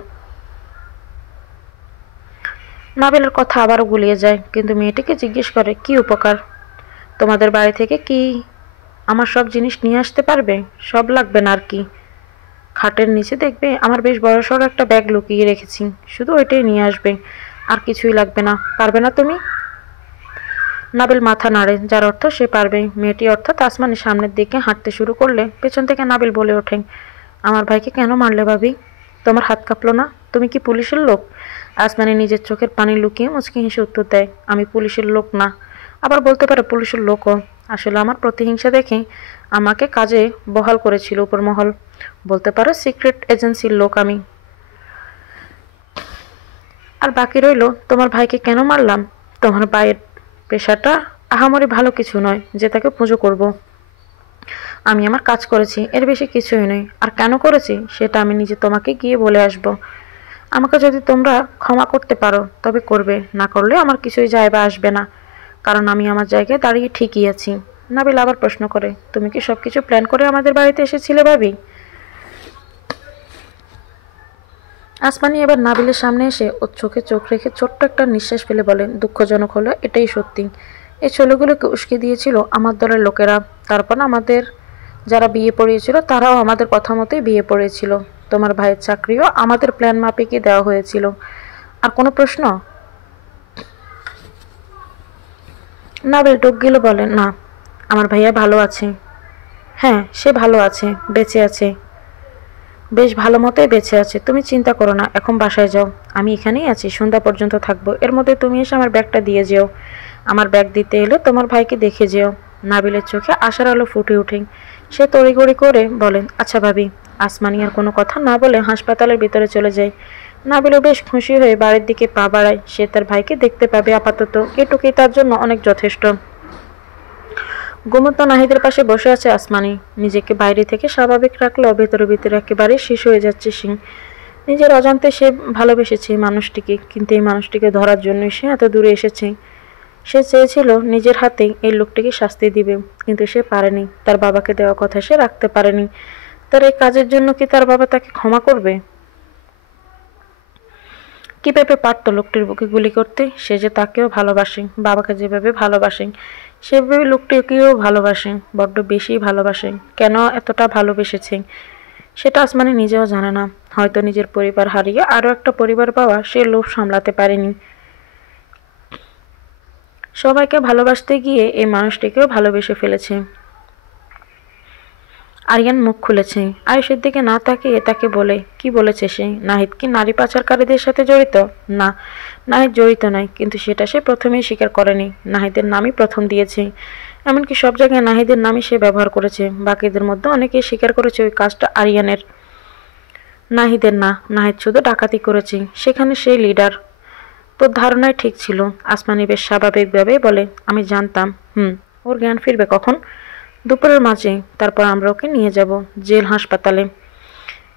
নাবিলের কথা আবারও গুলিয়ে যায়, কিন্তু মেয়েটিকে জিজ্ঞেস করে, কি উপকার? তোমাদের বাড়ি থেকে কি আমার সব জিনিস নিয়ে আসতে পারবে? সব লাগবে না আর কি, খাটের নিচে দেখবে আমার বেশ বড়সড় একটা ব্যাগ লুকিয়ে রেখেছি, শুধু ওইটাই নিয়ে আসবে, আর কিছুই লাগবে না। পারবে না তুমি? নাবিল মাথা নাড়ে, যার অর্থ সে পারবে। মেয়েটি অর্থাৎ আসমানি সামনের দিকে হাঁটতে শুরু করলে পেছন থেকে নাবিল বলে ওঠে, আমার ভাইকে কেন মারলে ভাবি? তোমার হাত কাঁপলো না? তুমি কি পুলিশের লোক? আসমানি নিজের চোখের পানি লুকিয়ে মুচকি হেসে উত্তর দেয়, আমি পুলিশের লোক না, আবার বলতে পারে পুলিশের লোকও। আসলে আমার প্রতিহিংসা দেখে আমাকে কাজে বহাল করেছিল উপরমহল, বলতে পারো সিক্রেট এজেন্সির লোক আমি। আর বাকি রইল তোমার ভাইকে কেন মারলাম। তোমার ভাইয়ের পেশাটা আহামরি ভালো কিছু নয় যে তাকে পুজো করব। আমি আমার কাজ করেছি, এর বেশি কিছুই নয়। আর কেন করেছি সেটা আমি নিজে তোমাকে গিয়ে বলে আসব। আমাকে যদি তোমরা ক্ষমা করতে পারো তবে করবে, না করলে আমার কিছুই যায় বা আসবে না, কারণ আমি আমার জায়গায় দাঁড়িয়ে ঠিকই আছি। নাবিল আবার প্রশ্ন করে, তুমি কি সবকিছু প্ল্যান করে আমাদের বাড়িতে এসেছিলে ভাবি? আসমানি এবার নাবিলের সামনে এসে ওর চোখে চোখ রেখে ছোট্ট একটা নিঃশ্বাস ফেলে বলেন, দুঃখজনক হলো এটাই সত্যি, এই ছেলেগুলোকে উস্কে দিয়েছিল আমার দলের লোকেরা। তারপর আমাদের যারা বিয়ে পড়িয়েছিল তারাও আমাদের কথা মতোই বিয়ে পড়িয়েছিল। তোমার ভাইয়ের চাকরিও আমাদের প্ল্যান মাফিকই দেওয়া হয়েছিল। আর কোনো প্রশ্ন? নাবিল টুক গিলে বলে, না, আমার ভাইয়া ভালো আছে। হ্যাঁ, সে ভালো আছে, বেঁচে আছে, বেশ ভালো মতোই বেঁচে আছে। তুমি চিন্তা করো না, এখন বাসায় যাও। আমি এখানেই আছি, সন্ধ্যা পর্যন্ত থাকবো। এর মধ্যে তুমি এসে আমার ব্যাগটা দিয়ে যেও। আমার ব্যাগ দিতে এলে তোমার ভাইকে দেখে যেও। নাবিলের চোখে আশার আলো ফুটে ওঠে। সে তড়িঘড়ি করে বলে, আচ্ছা ভাবি। আসমানি আর কোনো কথা না বলে হাসপাতালের ভিতরে চলে যায়। নাবিলও বেশ খুশি হয়ে বাড়ির দিকে পা বাড়ায়। সে তার ভাইকে দেখতে পাবে আপাতত, এটুকুই তার জন্য অনেক যথেষ্ট। ঘুমন্ত নাহিদের পাশে বসে আছে আসমানি। নিজেকে বাইরে থেকে স্বাভাবিক রাখলেও ভেতরে ভিতরে একেবারে শেষ হয়ে যাচ্ছে সে। নিজের অজান্তে সে ভালোবেসেছে এই মানুষটিকে, কিন্তু এই মানুষটিকে ধরার জন্যই সে এত দূরে এসেছে। সে চেয়েছিল নিজের হাতেই এই লোকটিকে শাস্তি দিবে, কিন্তু সে পারেনি। তার বাবাকে দেওয়া কথা সে রাখতে পারেনি। তার এই কাজের জন্য কি তার বাবা তাকে ক্ষমা করবে? কিভাবে পারত লোকটির বুকে গুলি করতে? সে যে তাকেও ভালোবাসে, বাবাকে যেভাবে ভালোবাসে সেভাবে লোকটিকেও ভালোবাসে, বড্ড বেশি ভালোবাসে। কেন এতটা ভালোবেসেছে সেটা আসমানি নিজেও জানে না। হয়তো নিজের পরিবার হারিয়ে আরও একটা পরিবার পাওয়া সে লোভ সামলাতে পারেনি। সবাইকে ভালোবাসতে গিয়ে এই মানুষটিকেও ভালোবেসে ফেলেছে। আরিয়ান মুখ খুলেছে। আয়ুষের দিকে না তাকিয়ে তাকে বলে, কি বলেছে সে? নাহিদ কি নারী পাচারকারীদের সাথে জড়িত? না, নাহিদ জড়িত নয়, কিন্তু সেটা সে প্রথমেই স্বীকার করেনি। নাহিদের নামই প্রথম দিয়েছে। এমনকি সব জায়গায় নাহিদের নামই সে ব্যবহার করেছে। বাকিদের মধ্যে অনেকেই স্বীকার করেছে ওই কাজটা আরিয়ানের, নাহিদের না। নাহিদ শুধু ডাকাতি করেছে, সেখানে সেই লিডার। তোর ধারণাই ঠিক ছিল। আসমানি বেশ স্বাভাবিকভাবেই বলে, আমি জানতাম। ওর জ্ঞান ফিরবে কখন? দুপুরের মাঝে। তারপর আমরা ওকে নিয়ে যাব জেল হাসপাতালে।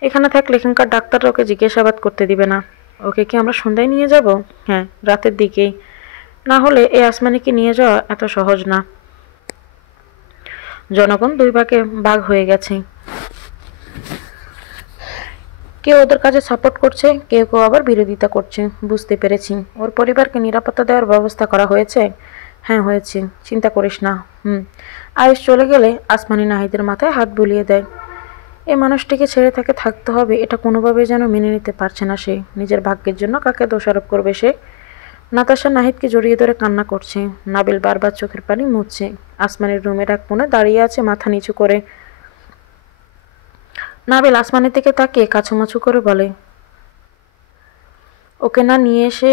এখানে থাকলে এখানকার ডাক্তাররা ওকে জিজ্ঞাসাবাদ করতে দিবে না। ওকে কি আমরা সন্ধ্যায় নিয়ে যাব? হ্যাঁ, রাতের দিকেই। না হলে এই আসমানিকে নিয়ে যাওয়া এত সহজ না। জনগণ দুই ভাগে ভাগ হয়ে গেছে। কেউ ওদের কাজে সাপোর্ট করছে, কেউ কেউ আবার বিরোধিতা করছে। বুঝতে পেরেছি। ওর পরিবারকে নিরাপত্তা দেওয়ার ব্যবস্থা করা হয়েছে? হ্যাঁ, হয়েছে, চিন্তা করিস না। আয়ুষ চলে গেলে আসমানি নাহিদের মাথায় হাত বুলিয়ে দেয়। এই মানুষটিকে ছেড়ে তাকে থাকতে হবে, এটা কোনোভাবে যেন মেনে নিতে পারছে না সে। নিজের ভাগ্যের জন্য কাকে দোষারোপ করবে সে? নাতাশা নাহিদকে জড়িয়ে ধরে কান্না করছে। নাবিল বারবার চোখের পানি মুছছে। আসমানির রুমের এক কোণে দাঁড়িয়ে আছে মাথা নিচু করে। নাবিল আসমানের দিকে তাকিয়ে কাছুমাছু করে বলে, ওকে না নিয়ে এসে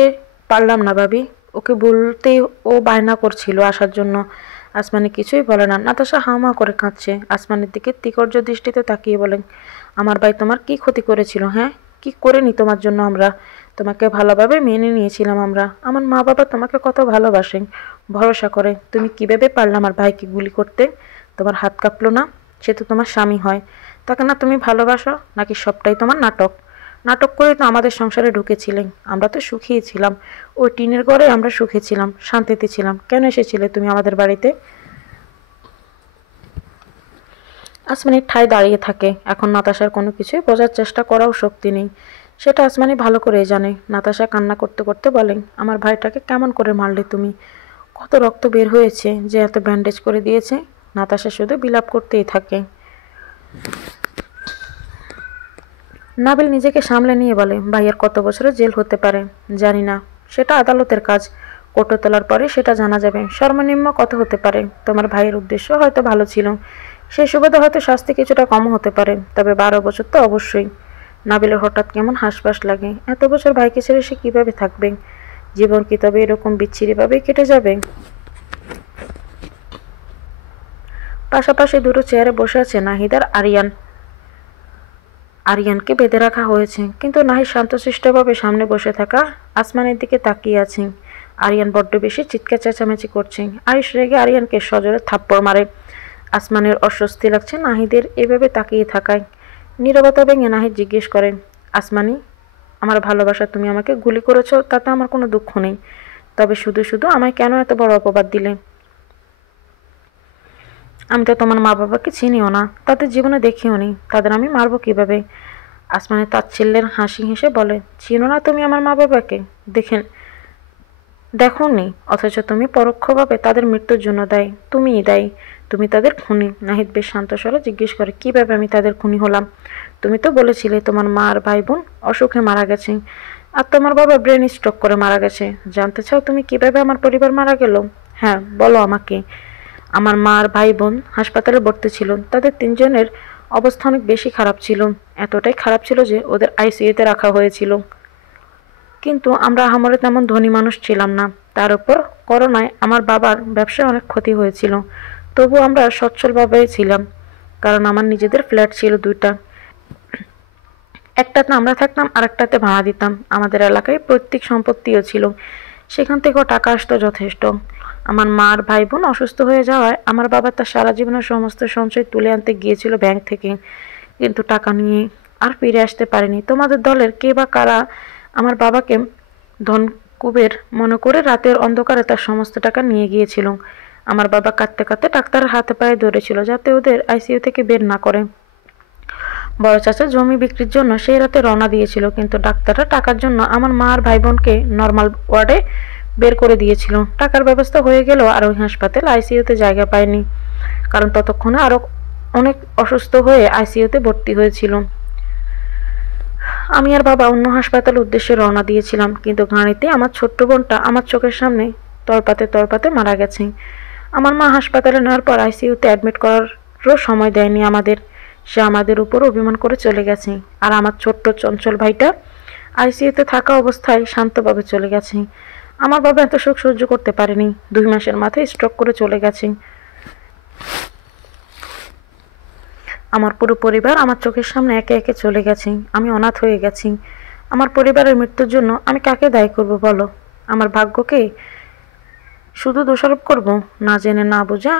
পারলাম না ভাবি। ওকে বলতেই ও বায়না করছিল আসার জন্য। আসমানি কিছুই বলে না। নাতাশা হামা করে কাঁদছে। আসমানের দিকে তীকর্য দৃষ্টিতে তাকিয়ে বলেন, আমার ভাই তোমার কি ক্ষতি করেছিল? হ্যাঁ, কি করেনি তোমার জন্য আমরা? তোমাকে ভালোভাবে মেনে নিয়েছিলাম আমরা। আমার মা বাবা তোমাকে কত ভালোবাসেন, ভরসা করে। তুমি কিভাবে পারলে আমার ভাইকে গুলি করতে? তোমার হাত কাঁপলো না? সে তো তোমার স্বামী হয়, তাকে না তুমি ভালোবাসো? নাকি সবটাই তোমার নাটক? নাটক করে তো আমাদের সংসারে ঢুকেছিলেন। আমরা তো সুখী ছিলাম। ওই টিনের ঘরে আমরা সুখে ছিলাম, শান্তিতে ছিলাম। কেন এসেছিলে তুমি আমাদের বাড়িতে? আসমানি ঠায় দাঁড়িয়ে থাকে। এখন নাতাশার কোনো কিছুই বোঝার চেষ্টা করাও শক্তি নেই। সেটা আসমানি ভালো করেই জানে। নাতাশা কান্না করতে করতে বলেন, আমার ভাইটাকে কেমন করে মারলে তুমি? কত রক্ত বের হয়েছে যে এত ব্যান্ডেজ করে দিয়েছে? নাতাশা শুধু বিলাপ করতেই থাকে। নাবিল নিজেকে সামলে নিয়ে বলে, ভাইয়ের কত বছরের জেল হতে পারে জানি না, সেটা আদালতের কাজ। কোর্টে তোলার পরে সেটা জানা যাবে। সর্বনিম্ন কত হতে পারে? তোমার ভাইয়ের উদ্দেশ্য হয়তো ভালো ছিল, সেই সুবাদে হয়তো শাস্তি কিছুটা কমও হতে পারে, তবে 12 বছর তো অবশ্যই। নাবিলের হঠাৎ কেমন হাসপাস লাগে। এত বছর ভাইকে ছেড়ে সে কিভাবে থাকবে? জীবন কি তবে এরকম বিচ্ছিরিভাবেই কেটে যাবে? পাশাপাশি দুটো চেয়ারে বসে আছে নাহিদ আর আরিয়ান। আরিয়ানকে বেঁধে রাখা হয়েছে, কিন্তু নাহিদ শান্তশিষ্টভাবে সামনে বসে থাকা আসমানের দিকে তাকিয়ে আছে। আরিয়ান বড্ড বেশি চিৎকার চেঁচামেচি করছে। আয়ুষ রেগে আরিয়ানকে সজোরে থাপ্পড় মারে। আসমানের অস্বস্তি লাগছে নাহিদের এভাবে তাকিয়ে থাকায়। নীরবতা ভেঙে নাহিদ জিজ্ঞেস করেন, আসমানি, আমার ভালোবাসা তুমি আমাকে গুলি করেছো, তাতে আমার কোনো দুঃখ নেই। তবে শুধু শুধু আমায় কেন এত বড় অপবাদ দিলে? আমি তো তোমার মা বাবাকে চিনিও না, তাদের জীবনে দেখিও নি, তাদের আমি মারবো কিভাবে? আসমানি তাচ্ছিল্যের হাসি হেসে বলে, চিনো না তুমি আমার মা বাবাকে? দেখেন দেখোনি, অথচ তুমি পরোক্ষভাবে তাদের মৃত্যুর জন্য দায়ী। তুমিই দায়ী। তুমি তাদের খুনি। নাহিদ বেশ শান্ত স্বরে জিজ্ঞেস করে, কিভাবে আমি তাদের খুনি হলাম? তুমি তো বলেছিলে তোমার মা আর ভাই বোন অসুখে মারা গেছে, আর তোমার বাবা ব্রেন স্ট্রোক করে মারা গেছে। জানতে চাও তুমি কিভাবে আমার পরিবার মারা গেল? হ্যাঁ, বলো আমাকে। আমার মা আর ভাই বোন হাসপাতালে ভর্তি ছিল। তাদের তিনজনের অবস্থা অনেক বেশি খারাপ ছিল। এতটাই খারাপ ছিল যে ওদের আইসিইউতে রাখা হয়েছিল। কিন্তু আমরা আহামরি তেমন ধনী মানুষ ছিলাম না। তার উপর করোনায় আমার বাবার ব্যবসায় অনেক ক্ষতি হয়েছিল। তবু আমরা সচ্ছলভাবেই ছিলাম, কারণ আমার নিজেদের ফ্ল্যাট ছিল দুইটা। একটাতে আমরা থাকতাম, আর একটাতে ভাড়া দিতাম। আমাদের এলাকায় পৈতৃক সম্পত্তিও ছিল, সেখান থেকেও টাকা আসতো যথেষ্ট। আমার মা আর ভাই বোন অসুস্থ হয়ে যাওয়ায় আমার বাবা তার সারা জীবনের সমস্ত সঞ্চয় তুলে আনতে গিয়েছিল ব্যাংক থেকে, কিন্তু টাকা নিয়ে আর ফিরে আসতে পারেনি। তোমাদের দলের কে বা কারা আমার বাবাকে ধনকুবের মনে করে রাতের অন্ধকারে তার সমস্ত টাকা নিয়ে গিয়েছিল। আমার বাবা কাঁদতে কাঁদতে ডাক্তারের হাতে পায়ে ধরেছিল যাতে ওদের আইসিইউ থেকে বের না করে। বড় চাচা জমি বিক্রির জন্য সেই রাতে রওনা দিয়েছিল, কিন্তু ডাক্তাররা টাকার জন্য আমার মা আর ভাই বোনকে নর্মাল ওয়ার্ডে বের করে দিয়েছিল। টাকার ব্যবস্থা হয়ে গেলেও আর ওই হাসপাতাল আইসিইউতে জায়গা পায়নি, কারণ ততক্ষণে আরো অনেক অসুস্থ হয়ে আইসিইউতে ভর্তি হয়েছিল। আমি আর বাবা অন্য হাসপাতালের উদ্দেশ্যে রওনা দিয়েছিলাম, কিন্তু গাড়িতে আমার ছোট্ট বোনটা আমার চোখের সামনে তড়পাতে তড়পাতে মারা গেছে। আমার মা হাসপাতালে নেওয়ার পর আইসিইউতে অ্যাডমিট করারও সময় দেয়নি আমাদের। সে আমাদের উপর অভিমান করে চলে গেছে। আর আমার ছোট্ট চঞ্চল ভাইটা আইসিইউতে থাকা অবস্থায় শান্তভাবে চলে গেছে। আমার বাবা এত শোক সহ্য করতে পারেনি। 2 মাসের মাথায় স্ট্রোক করে চলে গেছে। আমার পুরো পরিবার আমার চোখের সামনে একে একে চলে গেছে। আমি অনাথ হয়ে গেছি। আমার পরিবারের মৃত্যুর জন্য আমি কাকে দায়ী করব বলো? আমার ভাগ্যকে শুধু দোষারোপ করব? না জেনে না বোঝা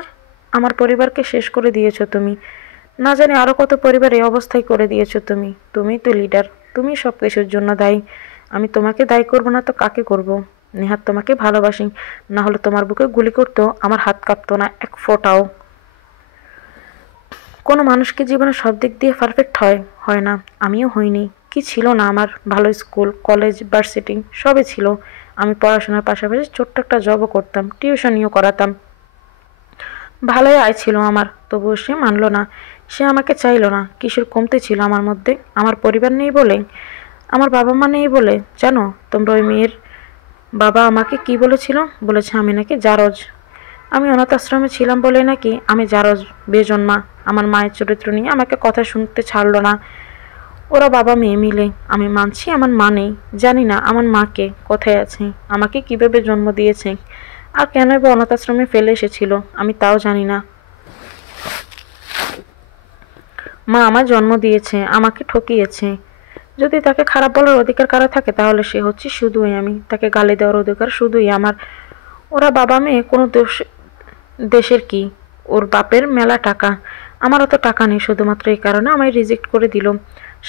আমার পরিবারকে শেষ করে দিয়েছো তুমি। না জানি আরো কত পরিবার এই অবস্থায় করে দিয়েছো তুমি। তুমিই তো লিডার, তুমি সব কিছুর জন্য দায়ী। আমি তোমাকে দায়ী করব না তো কাকে করব? নেহাত তোমাকে ভালোবাসি, না হলে তোমার বুকে গুলি করতো আমার হাত কাঁপতো না এক ফোঁটাও। কোনো মানুষ কি জীবনে সব দিক দিয়ে পারফেক্ট হয়? হয় না। আমিও হইনি। কি ছিল না আমার? ভালো স্কুল, কলেজ, ভার্সিটি সবই ছিল। আমি পড়াশোনার পাশাপাশি ছোট্ট একটা জবও করতাম, টিউশনিও করাতাম। ভালোই আয় ছিল আমার, তবুও সে মানল না। সে আমাকে চাইল না। কিসের কমতি ছিল আমার মধ্যে? আমার পরিবার নেই বলে? আমার বাবা মা নেই বলে? জানো তোমরা ওই মেয়ের বাবা আমাকে কি বলেছিল? বলেছে আমি নাকি জারজ। আমি অনাথ আশ্রমে ছিলাম বলে নাকি আমি জারজ, বেজন্মা। আমার মায়ের চরিত্র নিয়ে আমাকে কথা শুনতে ছাড়লো না। ওরা বাবা মেয়ে মিলে। আমি মানছি আমার মা নেই, জানি না আমার মাকে কোথায় আছে, আমাকে কিভাবে জন্ম দিয়েছে, আর কেনই বা অনাথ আশ্রমে ফেলে এসেছিল আমি তাও জানি না। মা আমার জন্ম দিয়েছে, আমাকে ঠকিয়েছে। যদি তাকে খারাপ বলার অধিকার কারো থাকে তাহলে সে হচ্ছে শুধুই আমি। তাকে গালি দেওয়ার অধিকার শুধুই আমার। ওরা বাবা মেয়ে কোনো দেশের কি? ওর বাপের মেলা টাকা, আমার অত টাকা নেই। শুধুমাত্র এই কারণে আমায় রিজেক্ট করে দিল।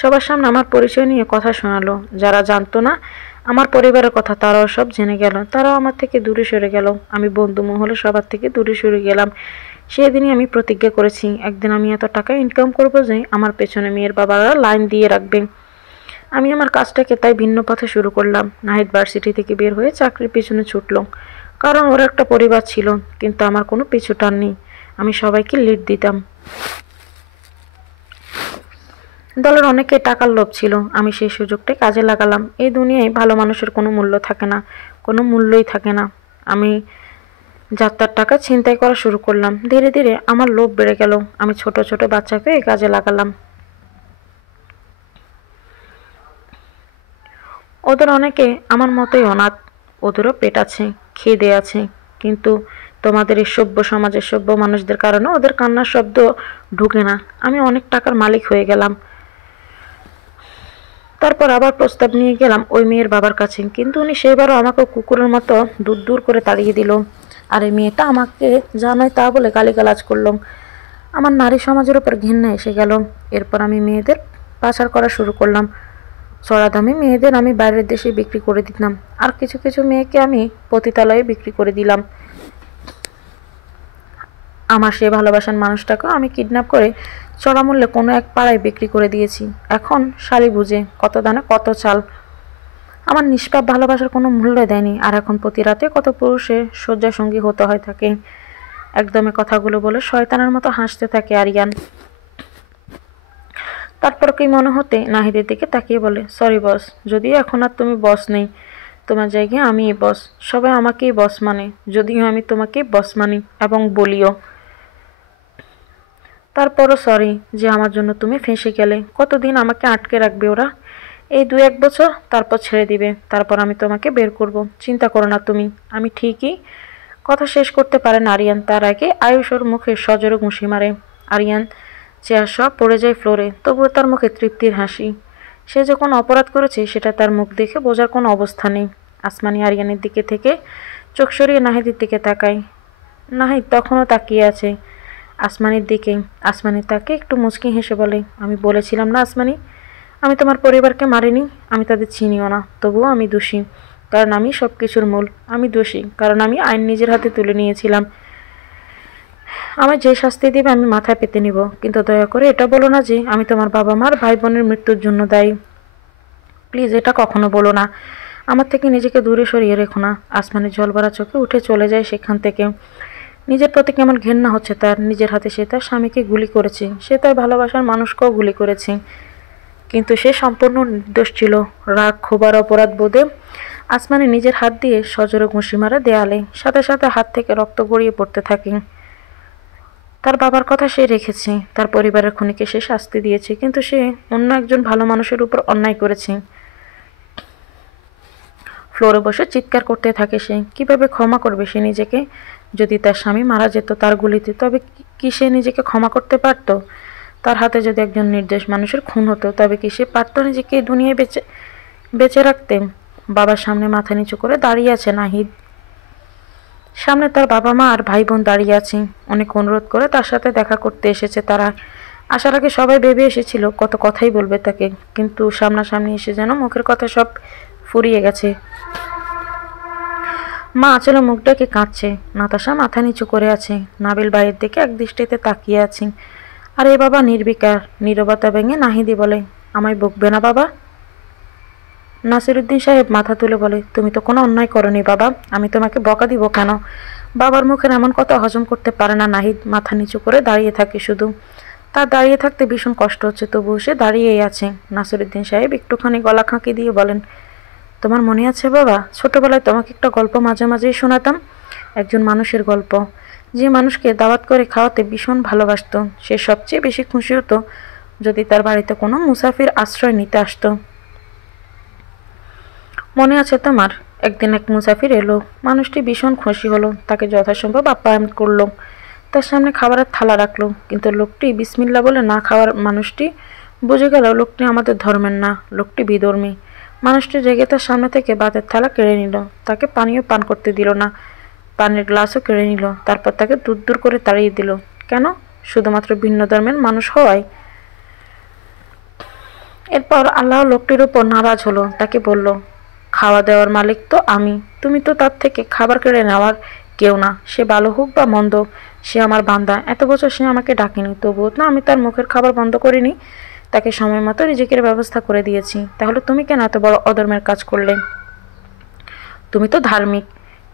সবার সামনে আমার পরিচয় নিয়ে কথা শোনালো। যারা জানতো না আমার পরিবারের কথা তারাও সব জেনে গেল। তারাও আমার থেকে দূরে সরে গেল। আমি বন্ধু মহলে সবার থেকে দূরে সরে গেলাম। সেদিনই আমি প্রতিজ্ঞা করেছি একদিন আমি এত টাকা ইনকাম করবো যে আমার পেছনে মেয়ের বাবারা লাইন দিয়ে রাখবে। আমি আমার কাজটাকে তাই ভিন্ন পথে শুরু করলাম। নাহিদ ভার্সিটি থেকে বের হয়ে চাকরির পিছনে ছুটল, কারণ ওর একটা পরিবার ছিল, কিন্তু আমার কোনো পিছু টান নেই। আমি সবাইকে লিড দিতাম। দলের অনেকে টাকার লোভ ছিল, আমি সেই সুযোগটাই কাজে লাগালাম। এই দুনিয়ায় ভালো মানুষের কোনো মূল্য থাকে না, কোনো মূল্যই থাকে না। আমি যাত্রার টাকা ছিনতাই করা শুরু করলাম। ধীরে ধীরে আমার লোভ বেড়ে গেল। আমি ছোট ছোট বাচ্চাকে এই কাজে লাগালাম। ওদের অনেকে আমার মতোই অনাথ, ওদেরও পেট আছে, খিদে আছে, কিন্তু তোমাদের এই সভ্য সমাজের সভ্য মানুষদের কারণে ওদের কান্নার শব্দ ঢুকে না। আমি অনেক টাকার মালিক হয়ে গেলাম। তারপর আবার প্রস্তাব নিয়ে গেলাম ওই মেয়ের বাবার কাছে, কিন্তু উনি সেবারও আমাকে কুকুরের মতো দূর দূর করে তাড়িয়ে দিল। আর এই মেয়েটা আমাকে যা নয় তা বলে গালিগালাজ করল। আমার নারী সমাজের উপর ঘৃণা এসে গেল। এরপর আমি মেয়েদের পাচার করা শুরু করলাম। চড়া দামে মেয়েদের আমি বাইরের দেশে বিক্রি করে দিতাম, আর কিছু কিছু মেয়েকে আমি পতিতালয়ে বিক্রি করে দিলাম। আমার সেই ভালোবাসার মানুষটাকেও আমি কিডন্যাপ করে চড়া মূল্যে কোনো এক পাড়ায় বিক্রি করে দিয়েছি। এখন শাড়ি বুঝে কত দানে কত চাল। আমার নিষ্পাপ ভালোবাসার কোনো মূল্য দেয়নি, আর এখন প্রতি রাতে কত পুরুষের শয্যাসঙ্গী হতে হয় থাকে। একদমে কথাগুলো বলে শয়তানের মতো হাসতে থাকে আরিয়ান। তারপর কি মনে হতে নাহিদের দিকে তাকিয়ে বলে, সরি বস, যদিও এখন আর তুমি বস নেই, তোমার জায়গায় আমিই বস, সবাই আমাকেই বস মানে, যদিও আমি তোমাকেই বস মানি এবং বলিও। তারপরও সরি যে আমার জন্য তুমি ফেঁসে গেলে। কতদিন আমাকে আটকে রাখবে ওরা? এই 2-1 বছর, তারপর ছেড়ে দিবে, তারপর আমি তোমাকে বের করব, চিন্তা করো না তুমি, আমি ঠিকই। কথা শেষ করতে পারে না আরিয়ান, তার আগে আয়ুষ ওর মুখে সজোরে ঘুষি মারে। আরিয়ান চেয়ার সব পড়ে যায় ফ্লোরে, তবুও তার মুখে তৃপ্তির হাসি। সে যে কোনো অপরাধ করেছে সেটা তার মুখ দেখে বোঝার কোনো অবস্থা নেই। আসমানি আরিয়ানের দিকে থেকে চোখ সরিয়ে নাহিদের দিকে তাকায়। নাহিদ তখনও তাকিয়ে আছে আসমানির দিকে। আসমানি তাকে একটু মুচকি হেসে বলে, আমি বলেছিলাম না আসমানি, আমি তোমার পরিবারকে মারিনি, আমি তাদের চিনিও না, তবুও আমি দোষী, কারণ আমি সব কিছুর মূল। আমি দোষী কারণ আমি আইন নিজের হাতে তুলে নিয়েছিলাম। আমার যে শাস্তি দেবে আমি মাথায় পেতে নিব, কিন্তু দয়া করে এটা বলো না যে আমি তোমার বাবা মার ভাই বোনের মৃত্যুর জন্য দায়ী। প্লিজ এটা কখনো বলো না। আমার থেকে নিজেকে দূরে সরিয়ে রেখো না। আসমানি জলভরা চোখে উঠে চলে যায় সেখান থেকে। নিজের প্রতি কেমন ঘেন্না হচ্ছে তার। নিজের হাতে সে তার স্বামীকে গুলি করেছে, সে তার ভালোবাসার মানুষকেও গুলি করেছে, কিন্তু সে সম্পূর্ণ নির্দোষ ছিল। রাগ, ক্ষোভার অপরাধ বোধে আসমানি নিজের হাত দিয়ে সজোরে ঘুষি মারে দেয়ালে, সাথে সাথে হাত থেকে রক্ত গড়িয়ে পড়তে থাকে। তার বাবার কথা সে রেখেছে, তার পরিবারের খুনিকে সে শাস্তি দিয়েছে, কিন্তু সে অন্য একজন ভালো মানুষের উপর অন্যায় করেছে। ফ্লোরে বসে চিৎকার করতে থাকে সে। কিভাবে ক্ষমা করবে সে নিজেকে? যদি তার স্বামী মারা যেত তার গুলিতে, তবে কি সে নিজেকে ক্ষমা করতে পারত? তার হাতে যদি একজন নির্দোষ মানুষের খুন হতো, তবে কি সে পারত নিজেকে এই দুনিয়ায় বেঁচে বেঁচে রাখতে? বাবার সামনে মাথা নিচু করে দাঁড়িয়ে আছে নাহিদ। সামনে তার বাবা মা আর ভাই বোন দাঁড়িয়ে আছে। অনেক অনুরোধ করে তার সাথে দেখা করতে এসেছে তারা। আসার আগে সবাই ভেবে এসেছিল কত কথাই বলবে তাকে, কিন্তু সামনাসামনি এসে যেন মুখের কথা সব ফুরিয়ে গেছে। মা আঁচলে মুখ ডেকে কাঁদছে, নাতাশা মাথা নিচু করে আছে, নাবিল ভাইয়ের দিকে এক দৃষ্টিতে তাকিয়ে আছে। আর এই বাবা নির্বিকার। নীরবতা ভেঙে নাহিদি বলে, আমায় বকবে না বাবা? নাসিরুদ্দিন সাহেব মাথা তুলে বলে, তুমি তো কোনো অন্যায় করনি বাবা, আমি তোমাকে বকা দিব কেন? বাবার মুখের এমন কথা হজম করতে পারে না নাহিদ, মাথা নিচু করে দাঁড়িয়ে থাকে শুধু। তার দাঁড়িয়ে থাকতে ভীষণ কষ্ট হচ্ছে, তবুও সে দাঁড়িয়েই আছে। নাসিরুদ্দিন সাহেব একটুখানি গলা খাঁকি দিয়ে বলেন, তোমার মনে আছে বাবা, ছোটবেলায় তোমাকে একটা গল্প মাঝে মাঝেই শোনাতাম, একজন মানুষের গল্প, যে মানুষকে দাওয়াত করে খাওয়াতে ভীষণ ভালোবাসতো। সে সবচেয়ে বেশি খুশি হতো যদি তার বাড়িতে কোনো মুসাফির আশ্রয় নিতে আসতো। মনে আছে তোমার? একদিন এক মুসাফির এলো, মানুষটি ভীষণ খুশি হলো, তাকে যথাসম্ভব আপ্যায়ন করলো, তার সামনে খাবারের থালা রাখলো, কিন্তু লোকটি বিসমিল্লা বলে না খাওয়ার মানুষটি বুঝে গেল লোকটি আমাদের ধর্মের না, লোকটি বিধর্মী। মানুষটি রেগে তার সামনে থেকে ভাতের থালা কেড়ে নিল, তাকে পানিও পান করতে দিল না, পানির গ্লাসও কেড়ে নিল, তারপর তাকে দূর দূর করে তাড়িয়ে দিল। কেন? শুধুমাত্র ভিন্ন ধর্মের মানুষ হওয়ায়? এরপর আল্লাহ লোকটির উপর নারাজ হলো, তাকে বলল, খাওয়া দেওয়ার মালিক তো আমি, তুমি তো তার থেকে খাবার কেড়ে নেওয়ার কেউ না। সে ভালো হোক বা মন্দ, সে আমার বান্দা। এত বছর সে আমাকে ডাকেনি, তবুও না আমি তার মুখের খাবার বন্ধ করিনি, তাকে সময় মতো রিজিকের ব্যবস্থা করে দিয়েছি। তাহলে তুমি কেন এত বড় অধর্মের কাজ করলে? তুমি তো ধার্মিক।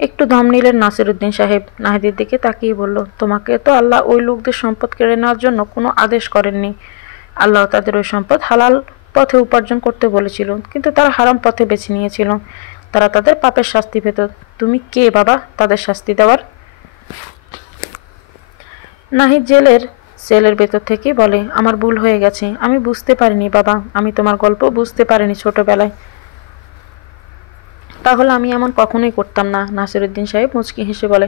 একটু দম নিলেন নাসিরুদ্দিন সাহেব, নাহিদের দিকে তাকিয়ে বলল, তোমাকে তো আল্লাহ ওই লোকদের সম্পদ কেড়ে নেওয়ার জন্য কোনো আদেশ করেননি। আল্লাহ তাদের ওই সম্পদ হালাল পথে উপার্জন করতে বলেছিল, কিন্তু তারা হারাম পথে বেছে নিয়েছিল। তারা তাদের পাপের শাস্তি পেত। তুমি কে বাবা তাদের শাস্তি দেওয়ার? নাহিদ সেলের ভেতর থেকে বলে, আমার ভুল হয়ে গেছে, আমি বুঝতে পারিনি বাবা, আমি তোমার গল্প বুঝতে পারিনি ছোটবেলায়। তাহলে আমি এমন কখনোই করতাম না। নাসিরুদ্দিন সাহেব মুচকি হেসে বলে,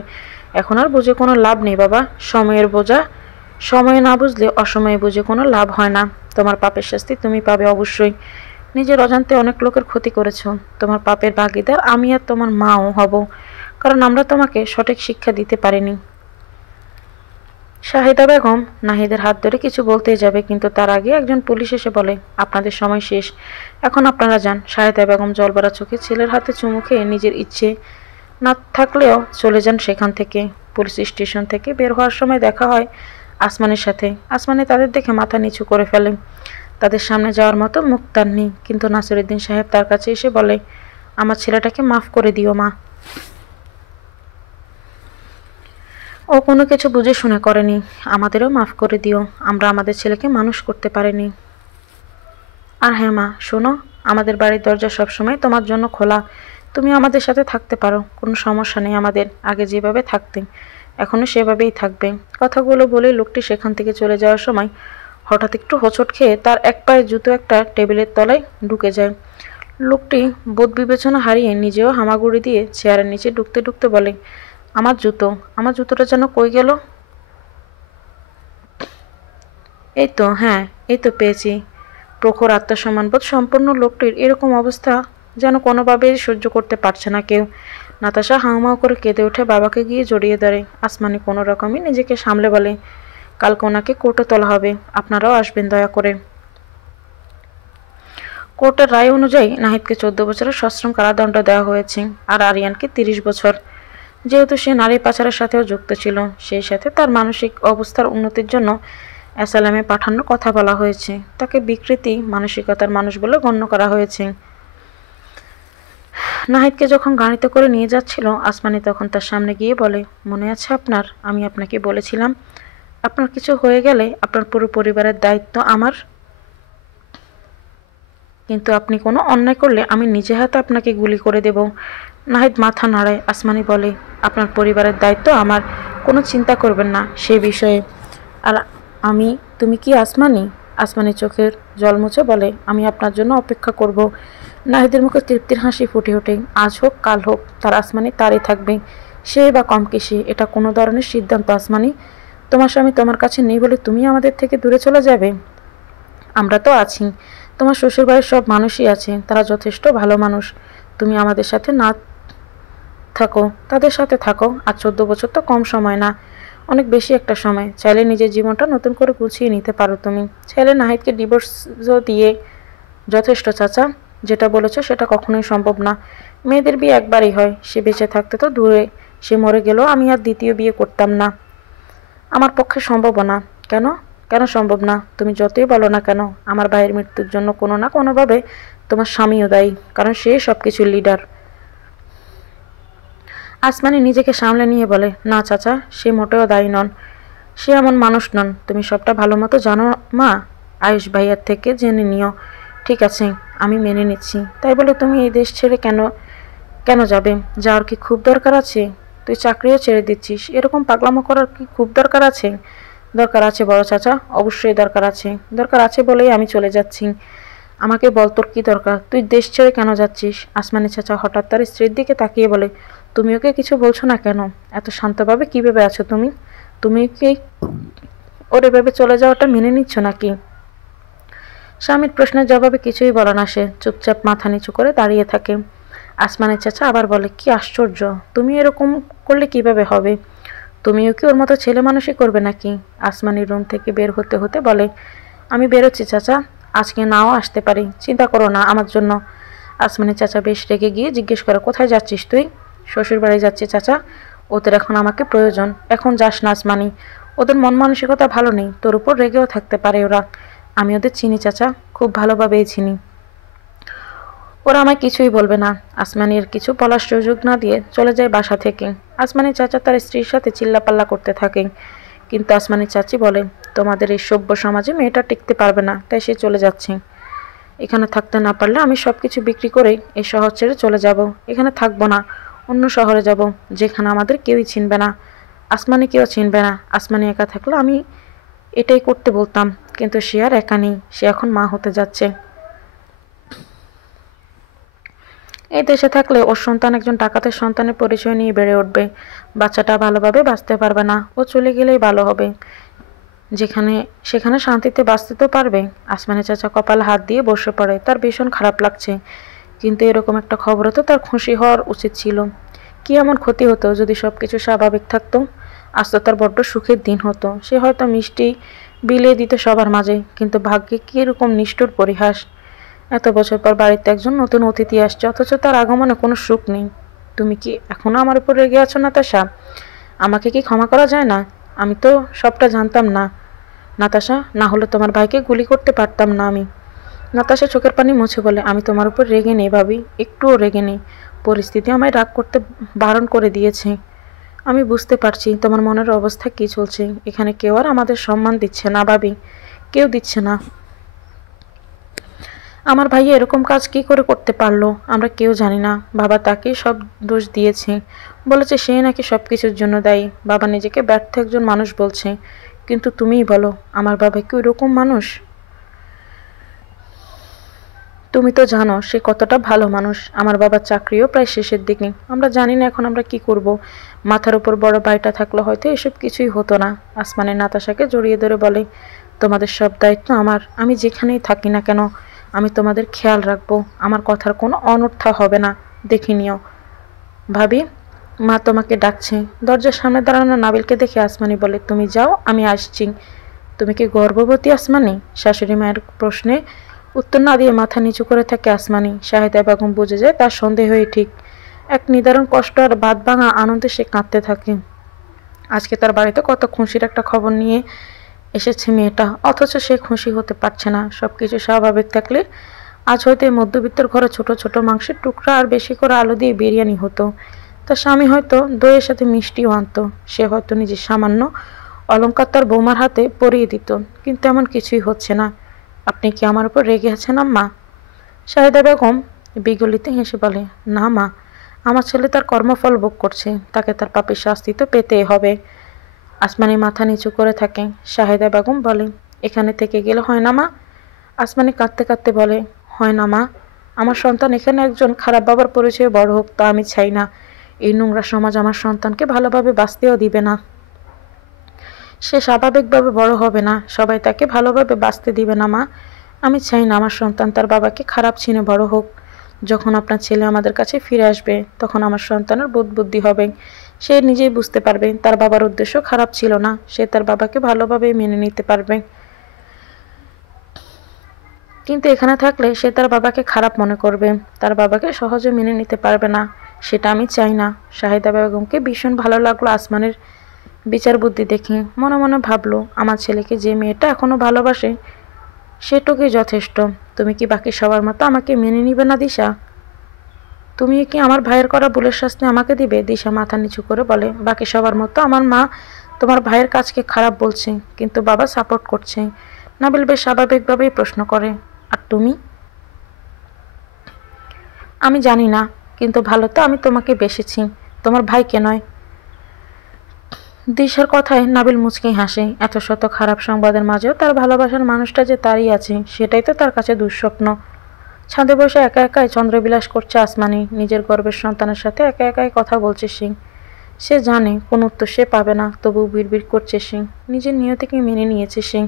এখন আর বুঝে কোনো লাভ নেই বাবা, সময়ের বোঝা, সময়ে না বুঝলে অসময়ে বুঝে কোনো লাভ হয় না। তোমার পাপের শাস্তি তুমি পাবে অবশ্যই। নিজের অজান্তে অনেক লোকের ক্ষতি করেছো, তোমার পাপের ভাগিদার আমি আর তোমার মাও হব, কারণ আমরা তোমাকে সঠিক শিক্ষা দিতে পারিনি। শাহিদা বেগম নাহিদের হাত ধরে কিছু বলতেই যাবে, কিন্তু তার আগে একজন পুলিশ এসে বলে, আপনাদের সময় শেষ, এখন আপনারা যান। শাহিদা বেগম জলভরা চোখে ছেলের হাতে চুমু খেয়ে নিজের ইচ্ছে না থাকলেও চলে যান সেখান থেকে। পুলিশ স্টেশন থেকে বের হওয়ার সময় দেখা হয় আসমানের সাথে। আসমানে তাদের দেখে মাথা নিচু করে ফেলে, তাদের সামনে যাওয়ার মতো মুখ তার নেই, কিন্তু নাসিরুদ্দিন সাহেব তার কাছে এসে বলে, আমার ছেলেটাকে মাফ করে দিও মা। ও কোনো কিছু বুঝে শুনে করেনি, আমাদেরও মাফ করে দিও, আমরা আমাদের ছেলেকে মানুষ করতে পারিনি। আর হ্যাঁ মা, শোনো, আমাদের বাড়ির দরজা সবসময় তোমার জন্য খোলা, তুমি আমাদের সাথে থাকতে পারো, কোনো সমস্যা নেই আমাদের, আগে যেভাবে থাকতে এখনো সেভাবেই থাকবে। কথাগুলো বলে লোকটি সেখান থেকে চলে যাওয়ার সময় হঠাৎ একটু হোঁচট খেয়ে তার এক পায়ের জুতো একটা টেবিলের তলায় ঢুকে যায়। লোকটি বোধ বিবেচনা হারিয়ে নিজেও হামাগুড়ি দিয়ে চেয়ারের নিচে ঢুকতে ঢুকতে বলে, আমার জুতো, আমার জুতোটা যেন কই গেল? এই তো, হ্যাঁ, এই তো পেয়েছি। প্রখর আত্মসম্মানবোধ সম্পন্ন লোকটির এরকম অবস্থা যেন কোনোভাবেই সহ্য করতে পারছে না কেউ। নাতাশা হাউমাউ করে কেঁদে উঠে বাবাকে গিয়ে জড়িয়ে ধরে। আসমানি কোনো রকমই নিজেকে সামলে বলে, কালকে ওনাকে কোর্টে তোলা হবে, আপনারাও আসবেন দয়া করে। কোর্টের রায় অনুযায়ী নাহিদকে 14 বছরের সশ্রম কারাদণ্ড দেওয়া হয়েছে আর আরিয়ানকে 30 বছর। যেহেতু সে নারী পাচারের সাথেও যুক্ত ছিল, সেই সাথে তার মানসিক অবস্থার উন্নতির জন্য অ্যাসালামে পাঠানোর কথা বলা হয়েছে। তাকে বিকৃতি মানসিকতার মানুষ বলে গণ্য করা হয়েছে। নাহিদকে যখন গাড়িতে করে নিয়ে যাচ্ছিল, আসমানি তখন তার সামনে গিয়ে বলে, মনে আছে আপনার, আমি আপনাকে বলেছিলাম আপনার কিছু হয়ে গেলে আপনার পুরো পরিবারের দায়িত্ব আমার, কিন্তু আপনি কোনো অন্যায় করলে আমি নিজে হাতে আপনাকে গুলি করে দেব। নাহিদ মাথা নাড়ায়। আসমানি বলে, আপনার পরিবারের দায়িত্ব আমার, কোনো চিন্তা করবেন না সে বিষয়ে। আর আমি, তুমি কি আসমানি? আসমানি চোখের জল মুছে বলে, আমি আপনার জন্য অপেক্ষা করব। নাহিদের মুখে তৃপ্তির হাসি ফুটে ওঠে। আজ হোক কাল হোক তার আসমানি তারই থাকবে, সে বা কম কিসে, এটা কোনো ধরনের সিদ্ধান্ত আসমানি। তোমার স্বামী তোমার কাছে নেই বলে তুমি আমাদের থেকে দূরে চলে যাবে? আমরা তো আছি, তোমার শ্বশুরবাড়ির সব মানুষই আছে, তারা যথেষ্ট ভালো মানুষ। তুমি আমাদের সাথে না থাকো, তাদের সাথে থাকো। আর 14 বছর তো কম সময় না, অনেক বেশি একটা সময়। চাইলে নিজের জীবনটা নতুন করে গুছিয়ে নিতে পারো তুমি। চাইলে নাহিদকে ডিভোর্সও দিয়ে যথেষ্ট চাচা, যেটা বলেছ সেটা কখনোই সম্ভব না। মেয়েদের বিয়ে একবারই হয়, সে বেঁচে থাকতে তো দূরে, সে মরে গেলেও আমি আর দ্বিতীয় বিয়ে করতাম না, আমার পক্ষে সম্ভব না। কেন? কেন সম্ভব না? তুমি যতই বলো না কেন, আমার ভাইয়ের মৃত্যুর জন্য কোনো না কোনোভাবে তোমার স্বামীও দায়ী, কারণ সে সব কিছুর লিডার। আসমানি নিজেকে সামলে নিয়ে বলে, না চাচা, সে মোটেও দায়ী নন, সে এমন মানুষ নন। তুমি সবটা ভালো মতো জানো মা, আয়ুষ ভাইয়ার থেকে জেনে নিও। ঠিক আছে, আমি মেনে নিচ্ছি। তাই বলে তুমি এই দেশ ছেড়ে কেন কেন যাবে? যাওয়ার কি খুব দরকার আছে? তুই চাকরিও ছেড়ে দিচ্ছিস, এরকম পাগলামো করার কি খুব দরকার আছে? দরকার আছে বড় চাচা, অবশ্যই দরকার আছে। দরকার আছে বলেই আমি চলে যাচ্ছি। আমাকে বল তোর কি দরকার, তুই দেশ ছেড়ে কেন যাচ্ছিস? আসমানি চাচা হঠাৎ তার স্ত্রীর দিকে তাকিয়ে বলে, তুমি ওকে কিছু বলছো না কেন? এত শান্তভাবে কি ভেবে আছো তুমি? তুমি কি ওর এভাবে চলে যাওয়াটা মেনে নিচ্ছ নাকি? স্বামীর প্রশ্নের জবাবে কিছুই বলে না সে, চুপচাপ মাথা নিচু করে দাঁড়িয়ে থাকে। আসমানের চাচা আবার বলে, কি আশ্চর্য, তুমি এরকম করলে কিভাবে হবে? তুমিও কি ওর মতো ছেলে মানুষই করবে নাকি? আসমানির রুম থেকে বের হতে হতে বলে, আমি বেরোচ্ছি চাচা, আজকে নাও আসতে পারি, চিন্তা করো না আমার জন্য। আসমানি চাচা বেশ রেগে গিয়ে জিজ্ঞেস করে, কোথায় যাচ্ছিস তুই? শ্বশুর বাড়ি যাচ্ছি চাচা, ওদের এখন আমাকে প্রয়োজন। এখন যাস না আসমানি, ওদের মন মানসিকতা ভালো নেই, তোর উপর রেগেও থাকতে পারে ওরা। আমি ওদের চিনি চাচা, খুব ভালোভাবেই চিনি, ওরা আমায় কিছুই বলবে না। আসমানির কিছু বলার সুযোগ না দিয়ে চলে যায় বাসা থেকে। আসমানি চাচা তার স্ত্রীর সাথে চিল্লাপাল্লা করতে থাকে, কিন্তু আসমানি চাচি বলে, তোমাদের এই সভ্য সমাজে মেয়েটা টিকতে পারবে না, তাই সে চলে যাচ্ছে। এখানে থাকতে না পারলে আমি সব কিছু বিক্রি করে এই শহর ছেড়ে চলে যাব। এখানে থাকবো না, অন্য শহরে যাব, যেখানে আমাদের কেউই চিনবে না, আসমানি কেউ চিনবে না। আসমানি একা থাকলে আমি এটাই করতে বলতাম, কিন্তু সে আর একা নেই, সে এখন মা হতে যাচ্ছে। এই দেশে থাকলে ওর সন্তান একজন ডাকাতের সন্তানের পরিচয় নিয়ে বেড়ে উঠবে, বাচ্চাটা ভালোভাবে বাঁচতে পারবে না, ও চলে গেলেই ভালো হবে, যেখানে সেখানে শান্তিতে বাঁচতে তো পারবে। আসমানি চাচা কপালে হাত দিয়ে বসে পড়ে, তার ভীষণ খারাপ লাগছে, কিন্তু এরকম একটা খবরে তো তার খুশি হওয়ার উচিত ছিল। কি এমন ক্ষতি হতো যদি সবকিছু স্বাভাবিক থাকতো? আজ তো তার বড্ড সুখের দিন হতো, সে হয়তো মিষ্টি বিলিয়ে দিত সবার মাঝে, কিন্তু ভাগ্যে কি এরকম নিষ্ঠুর পরিহাস। এত বছর পর বাড়িতে একজন নতুন অতিথি আসছে, অথচ তার আগমনে কোনো সুখ নেই। তুমি কি এখনো আমার উপর রেগে আছো নাতাশা? আমাকে কি ক্ষমা করা যায় না? আমি তো সবটা জানতাম না নাতাশা, না হলে তোমার ভাইকে গুলি করতে পারতাম না আমি। নাতাশা চোখের পানি মুছে বলে, আমি তোমার উপর রেগে নেই ভাবি, একটুও রেগে নেই। পরিস্থিতি আমায় রাগ করতে বারণ করে দিয়েছে। আমি বুঝতে পারছি তোমার মনের অবস্থা কি চলছে। এখানে কেউ আর আমাদের সম্মান দিচ্ছে না ভাবি, কেউ দিচ্ছে না। আমার ভাইয়া এরকম কাজ কি করে করতে পারলো আমরা কেউ জানি না। বাবা তাকে সব দোষ দিয়েছে, বলেছে সে নাকি সব কিছুর জন্য দায়ী। বাবা নিজেকে ব্যর্থ একজন মানুষ বলছে, কিন্তু তুমিই বলো আমার বাবা কি ওরকম মানুষ? তুমি তো জানো সে কতটা ভালো মানুষ। আমার বাবার চাকরিও প্রায় শেষের দিকে। আমরা জানি না এখন আমরা কি করব। মাথার উপর বড় বাড়িটা থাকলে হয়তো এসব কিছুই হতো না। আসমানে নাতাশাকে জড়িয়ে ধরে বলে, তোমাদের সব দায়িত্ব আমার। আমি যেখানেই থাকি না কেন আমি তোমাদের খেয়াল রাখবো। আমার কথার কোনো অনর্থ হবে না, দেখে নিও। ভাবি, মা তোমাকে ডাকছে। দরজার সামনে দাঁড়ানো নাবিলকে দেখে আসমানি বলে, তুমি যাও, আমি আসছি। তুমি কি গর্ভবতী আসমানি? শাশুড়ি মায়ের প্রশ্নে উত্তর না দিয়ে মাথা নিচু করে থাকে আসমানি। শাহিদা বেগম বুঝে যায় তার সন্দেহই ঠিক। এক নিদারুণ কষ্ট আর বাদ ভাঙা আনন্দে সে কাঁদতে থাকে। আজকে তার বাড়িতে কত খুশির একটা খবর নিয়ে এসেছে মেয়েটা, অথচ সে খুশি হতে পারছে না। সবকিছু স্বাভাবিক থাকলে আজ হয়তো এই মধ্যবিত্তের ঘরে ছোট ছোট মাংসের টুকরা আর বেশি করে আলু দিয়ে বিরিয়ানি হতো। তার স্বামী হয়তো দইয়ের সাথে মিষ্টিও আনতো। সে হয়তো নিজের সামান্য অলংকার তার বৌমার হাতে পরিয়ে দিত। কিন্তু এমন কিছুই হচ্ছে না। আপনি কি আমার উপর রেগে আছেন আম্মা? শাহিদা বেগম বিগলিতে হেসে বলে, না মা, আমার ছেলে তার কর্মফল ভোগ করছে, তাকে তার পাপের শাস্তি তো পেতেই হবে। আসমানি মাথা নিচু করে থাকে। শাহিদা বেগম বলে, এখানে থেকে গেলে হয় না মা? আসমানি কাঁদতে কাঁদতে বলে, হয় না মা, আমার সন্তান এখানে একজন খারাপ বাবার পরিচয়ে বড় হোক তা আমি চাই না। এই নোংরা সমাজ আমার সন্তানকে ভালোভাবে বাঁচতেও দিবে না। সে স্বাভাবিকভাবে বড় হবে না, সবাই তাকে ভালোভাবে বাঁচতে দিবে না মা। আমি চাই না আমার সন্তান তার বাবাকে খারাপ চিনে বড় হোক। যখন আপনার ছেলে আমাদের কাছে ফিরে আসবে তখন আমার সন্তানের বোধ বুদ্ধি হবে। সে নিজেই বুঝতে পারবে তার বাবার উদ্দেশ্য খারাপ ছিল না। সে তার বাবাকে ভালোভাবে মেনে নিতে পারবে। কিন্তু এখানে থাকলে সে তার বাবাকে খারাপ মনে করবে, তার বাবাকে সহজে মেনে নিতে পারবে না। সেটা আমি চাই না। শাহিদা বেগমকে ভীষণ ভালো লাগলো আসমানের বিচার বুদ্ধি দেখে। মনে মনে ভাবলো, আমার ছেলেকে যে মেয়েটা এখনো ভালোবাসে সেটুকুই যথেষ্ট। তুমি কি বাকি সবার মতো আমাকে মেনে নিবে না দিশা? তুমি কি আমার ভাইয়ের করা ভুলের শাস্তি আমাকে দিবে? দিশা মাথা নিচু করে বলে, বাকি সবার মতো আমার মা তোমার ভাইয়ের কাজকে খারাপ বলছে, কিন্তু বাবা সাপোর্ট করছে। নাবিল বেশ স্বাভাবিকভাবেই প্রশ্ন করে, আর তুমি? আমি জানি না, কিন্তু ভালো তো আমি তোমাকে বেসেছি, তোমার ভাইকে নয়। দিশার কথায় নাবিল মুচকি হাসে। এত শত খারাপ সংবাদের মাঝেও তার ভালোবাসার মানুষটা যে তারই আছে, সেটাই তো তার কাছে দুঃস্বপ্ন। ছাদে বসে একা একাই চন্দ্রবিলাস করছে আসমানি। নিজের গর্বের সন্তানের সাথে একা একাই কথা বলছে সে। সে জানে কোনো উত্তর সে পাবে না, তবুও বিড়বিড় করছে সে। নিজের নিয়তিকে মেনে নিয়েছে সে,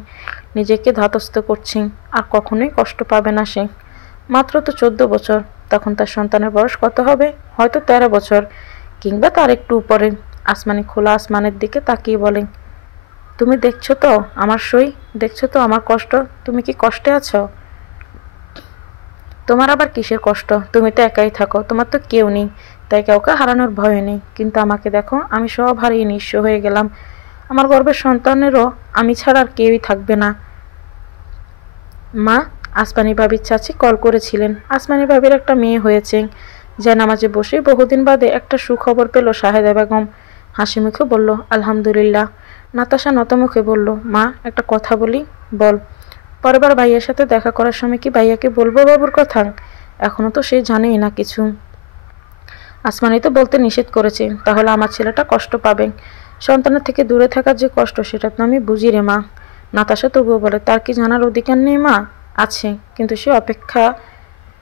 নিজেকে ধাতস্থ করছে। আর কখনোই কষ্ট পাবে না সে। মাত্র তো 14 বছর, তখন তার সন্তানের বয়স কত হবে? হয়তো 13 বছর, কিংবা তার একটু উপরে। আসমানি খোলা আসমানের দিকে তাকিয়ে বলে, তুমি দেখছো তো আমার সই, দেখছো তো আমার কষ্ট। তুমি কি কষ্টে আছো? তোমার আবার কিসের কষ্ট? তুমি তো একাই থাকো, তোমার তো কেউ নেই, তাই কাউকে হারানোর ভয় নেই। কিন্তু আমাকে দেখো, আমি সব হারিয়ে নিঃস্ব হয়ে গেলাম। আমার গর্ভের সন্তানেরও আমি ছাড়া আর কেউই থাকবে না। মা, আসমানি ভাবির চাচি কল করেছিলেন। আসমানি ভাবির একটা মেয়ে হয়েছে। জানামাজে বসে বহুদিন বাদে একটা সুখবর পেল শাহেদা বেগম। হাসি মুখে বলল, আলহামদুলিল্লাহ। নাতাশা নতমুখে বলল, মা একটা কথা বলি। বল। পরের বার ভাইয়ার সাথে দেখা করার সময় কি ভাইয়াকে বলবো বাবুর কথা? এখনো তো সে জানেই না কিছু। আসমানি তো বলতে নিষেধ করেছে, তাহলে আমার ছেলেটা কষ্ট পাবে। সন্তানের থেকে দূরে থাকার যে কষ্ট সেটা তো আমি বুঝি রে মা। নাতাশা তবুও বলে, তার কি জানার অধিকার নেই মা? আছে, কিন্তু সে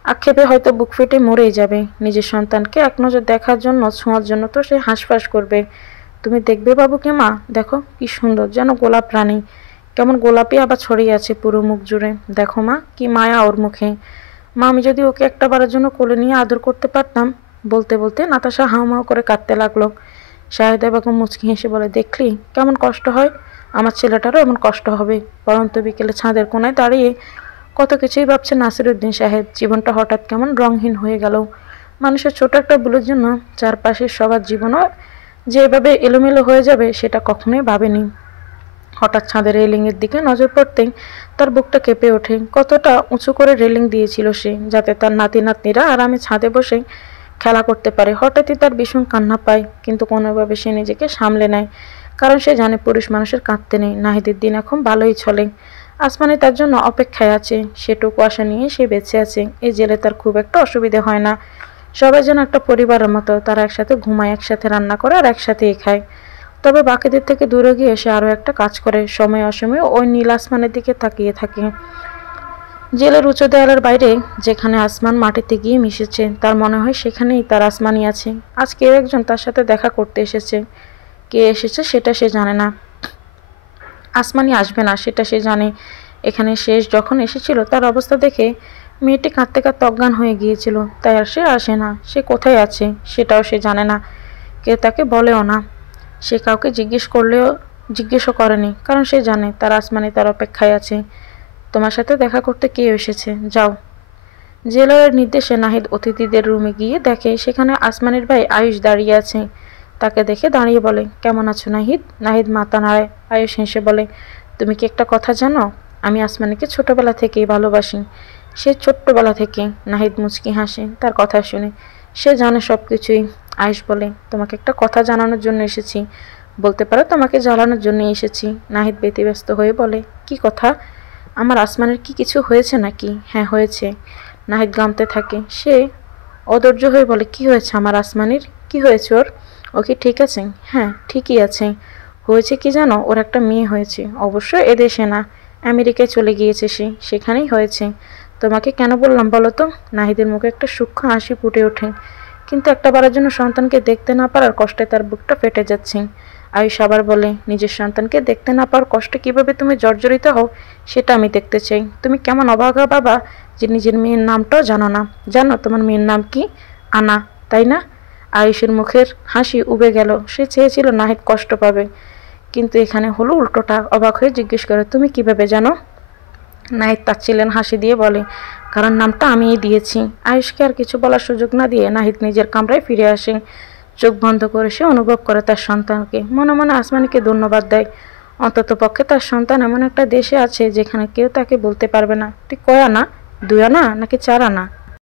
আক্ষেপে হয়তো বুক ফেটে মরেই যাবে। নিজের সন্তানকে এক নজর দেখার জন্য, ছোঁয়ার জন্য তো সে হাঁসফাঁস করবে। তুমি দেখবে বাবুকে মা, দেখো কি সুন্দর, যেন গোলাপ রানী। কেমন গোলাপি আবার ছড়িয়ে আছে পুরো মুখ জুড়ে। দেখো মা, কি মায়া ওর মুখে। মা, আমি যদি ওকে একটা বারের জন্য কোলে নিয়ে আদর করতে পারতাম। বলতে বলতে নাতাশা হাউমাউ করে কাঁদতে লাগলো। শাহেদা বেগম মুচকি হেসে বলে, দেখলি কেমন কষ্ট হয়? আমার ছেলেটারও এমন কষ্ট হবে। পরন্ত বিকেলে ছাদের কোনায় দাঁড়িয়ে কত কিছুই ভাবছে নাসিরউদ্দিন সাহেব। জীবনটা হঠাৎ কেমন রংহীন হয়ে গেল। মানুষের ছোট একটা ভুলের জন্য চারপাশের সবার জীবনও যে এভাবে এলোমেলো হয়ে যাবে সেটা কখনোই ভাবেনি। হঠাৎ ছাদের রেলিংয়ের দিকে নজর পড়তেই তার বুকটা কেঁপে ওঠে। কতটা উঁচু করে রেলিং দিয়েছিল সে, যাতে তার নাতি নাতনিরা আরামে ছাদে বসে খেলা করতে পারে। হঠাৎই তার ভীষণ কান্না পায়, কিন্তু কোনোভাবে সে নিজেকে সামলে নেয়, কারণ সে জানে পুরুষ মানুষের কাঁদতে নেই। নাহিদের দিন এখন ভালোই চলে। আসমানি তার জন্য অপেক্ষায় আছে, সেটুকু আশা নিয়ে সে বেঁচে আছে। এই জেলে তার খুব একটা অসুবিধে হয় না। সবাই যেন একটা পরিবারের মতো, তারা একসাথে ঘুমায়, একসাথে রান্না করে আর একসাথেই খায়। তবে বাকিদের থেকে দূরে গিয়ে সে আরও একটা কাজ করে, সময় অসময়ে ওই নীল আসমানের দিকে তাকিয়ে থাকে। জেলের উঁচু দেয়ালের বাইরে যেখানে আসমান মাটিতে গিয়ে মিশেছে, তার মনে হয় সেখানেই তার আসমানি আছে। আজ কেউ একজন তার সাথে দেখা করতে এসেছে। কে এসেছে সেটা সে জানে না, আসমানি আসবে না সেটা সে জানে। এখানে শেষ যখন এসেছিল তার অবস্থা দেখে মেয়েটি কাঁদতে কাঁদতে অজ্ঞান হয়ে গিয়েছিল, তাই আর সে আসে না। সে কোথায় আছে সেটাও সে জানে না, কেউ তাকে বলেও না। সে কাউকে জিজ্ঞেসও করেনি, কারণ সে জানে তার আসমানি তার অপেক্ষায় আছে। তোমার সাথে দেখা করতে কে এসেছে, যাও। জেলারের নির্দেশে নাহিদ অতিথিদের রুমে গিয়ে দেখে সেখানে আসমানির ভাই আয়ুষ দাঁড়িয়ে আছে। তাকে দেখে দাঁড়িয়ে বলে, কেমন আছো নাহিদ? নাহিদ মাথা নাড়ায়। আয়ুষ হেসে বলে, তুমি কি একটা কথা জানো? আমি আসমানিকে ছোটবেলা থেকেই ভালোবাসি। সে ছোট্টবেলা থেকে। নাহিদ মুচকি হাসে তার কথা শুনে। সে জানে সব কিছুই। আয়ুষ বলে, তোমাকে একটা কথা জানানোর জন্য এসেছি। বলতে পারো তোমাকে জ্বালানোর জন্য এসেছি। নাহিদ ব্যতিব্যস্ত হয়ে বলে, কি কথা? আমার আসমানের কি কিছু হয়েছে নাকি? হ্যাঁ হয়েছে। নাহিদ গামতে থাকে। সে অধৈর্য হয়ে বলে, কি হয়েছে আমার আসমানির? কি হয়েছে ওর? ও কি ঠিক আছে? হ্যাঁ ঠিকই আছে। হয়েছে কি জানো, ওর একটা মেয়ে হয়েছে। অবশ্য এদেশে না, আমেরিকায় চলে গিয়েছে সে, সেখানেই হয়েছে। তোমাকে কেন বললাম বলো তো? নাহিদের মুখে একটা সূক্ষ্ম হাসি ফুটে ওঠে, কিন্তু একটা বারের জন্য সন্তানকে দেখতে না পারার কষ্টে তার বুকটা ফেটে যাচ্ছে। আয়ুষ আবার বলে, নিজের সন্তানকে দেখতে না পাওয়ার কষ্টে কিভাবে তুমি জর্জরিত হও সেটা আমি দেখতে চাই। তুমি কেমন অভাগা বাবা যে নিজের মেয়ের নামটাও জানো না। জানো তোমার মেয়ের নাম কি? আনা, তাই না? আয়ুষের মুখের হাসি উবে গেল। সে চেয়েছিল নাহিদ কষ্ট পাবে, কিন্তু এখানে হলো উল্টোটা। অবাক হয়ে জিজ্ঞেস করে, তুমি কিভাবে জানো? নাহিদ তাচ্ছিলেন হাসি দিয়ে বলে, কারণ নামটা আমিই দিয়েছি। আয়ুষকে আর কিছু বলার সুযোগ না দিয়ে নাহিদ নিজের কামরায় ফিরে আসে। চোখ বন্ধ করে সে অনুভব করে তার সন্তানকে। মনে মনে আসমানিকে ধন্যবাদ দেয়। অন্তত পক্ষে তার সন্তান এমন একটা দেশে আছে যেখানে কেউ তাকে বলতে পারবে না, তুই কয় আনা, 2 আনা নাকি 4 আনা।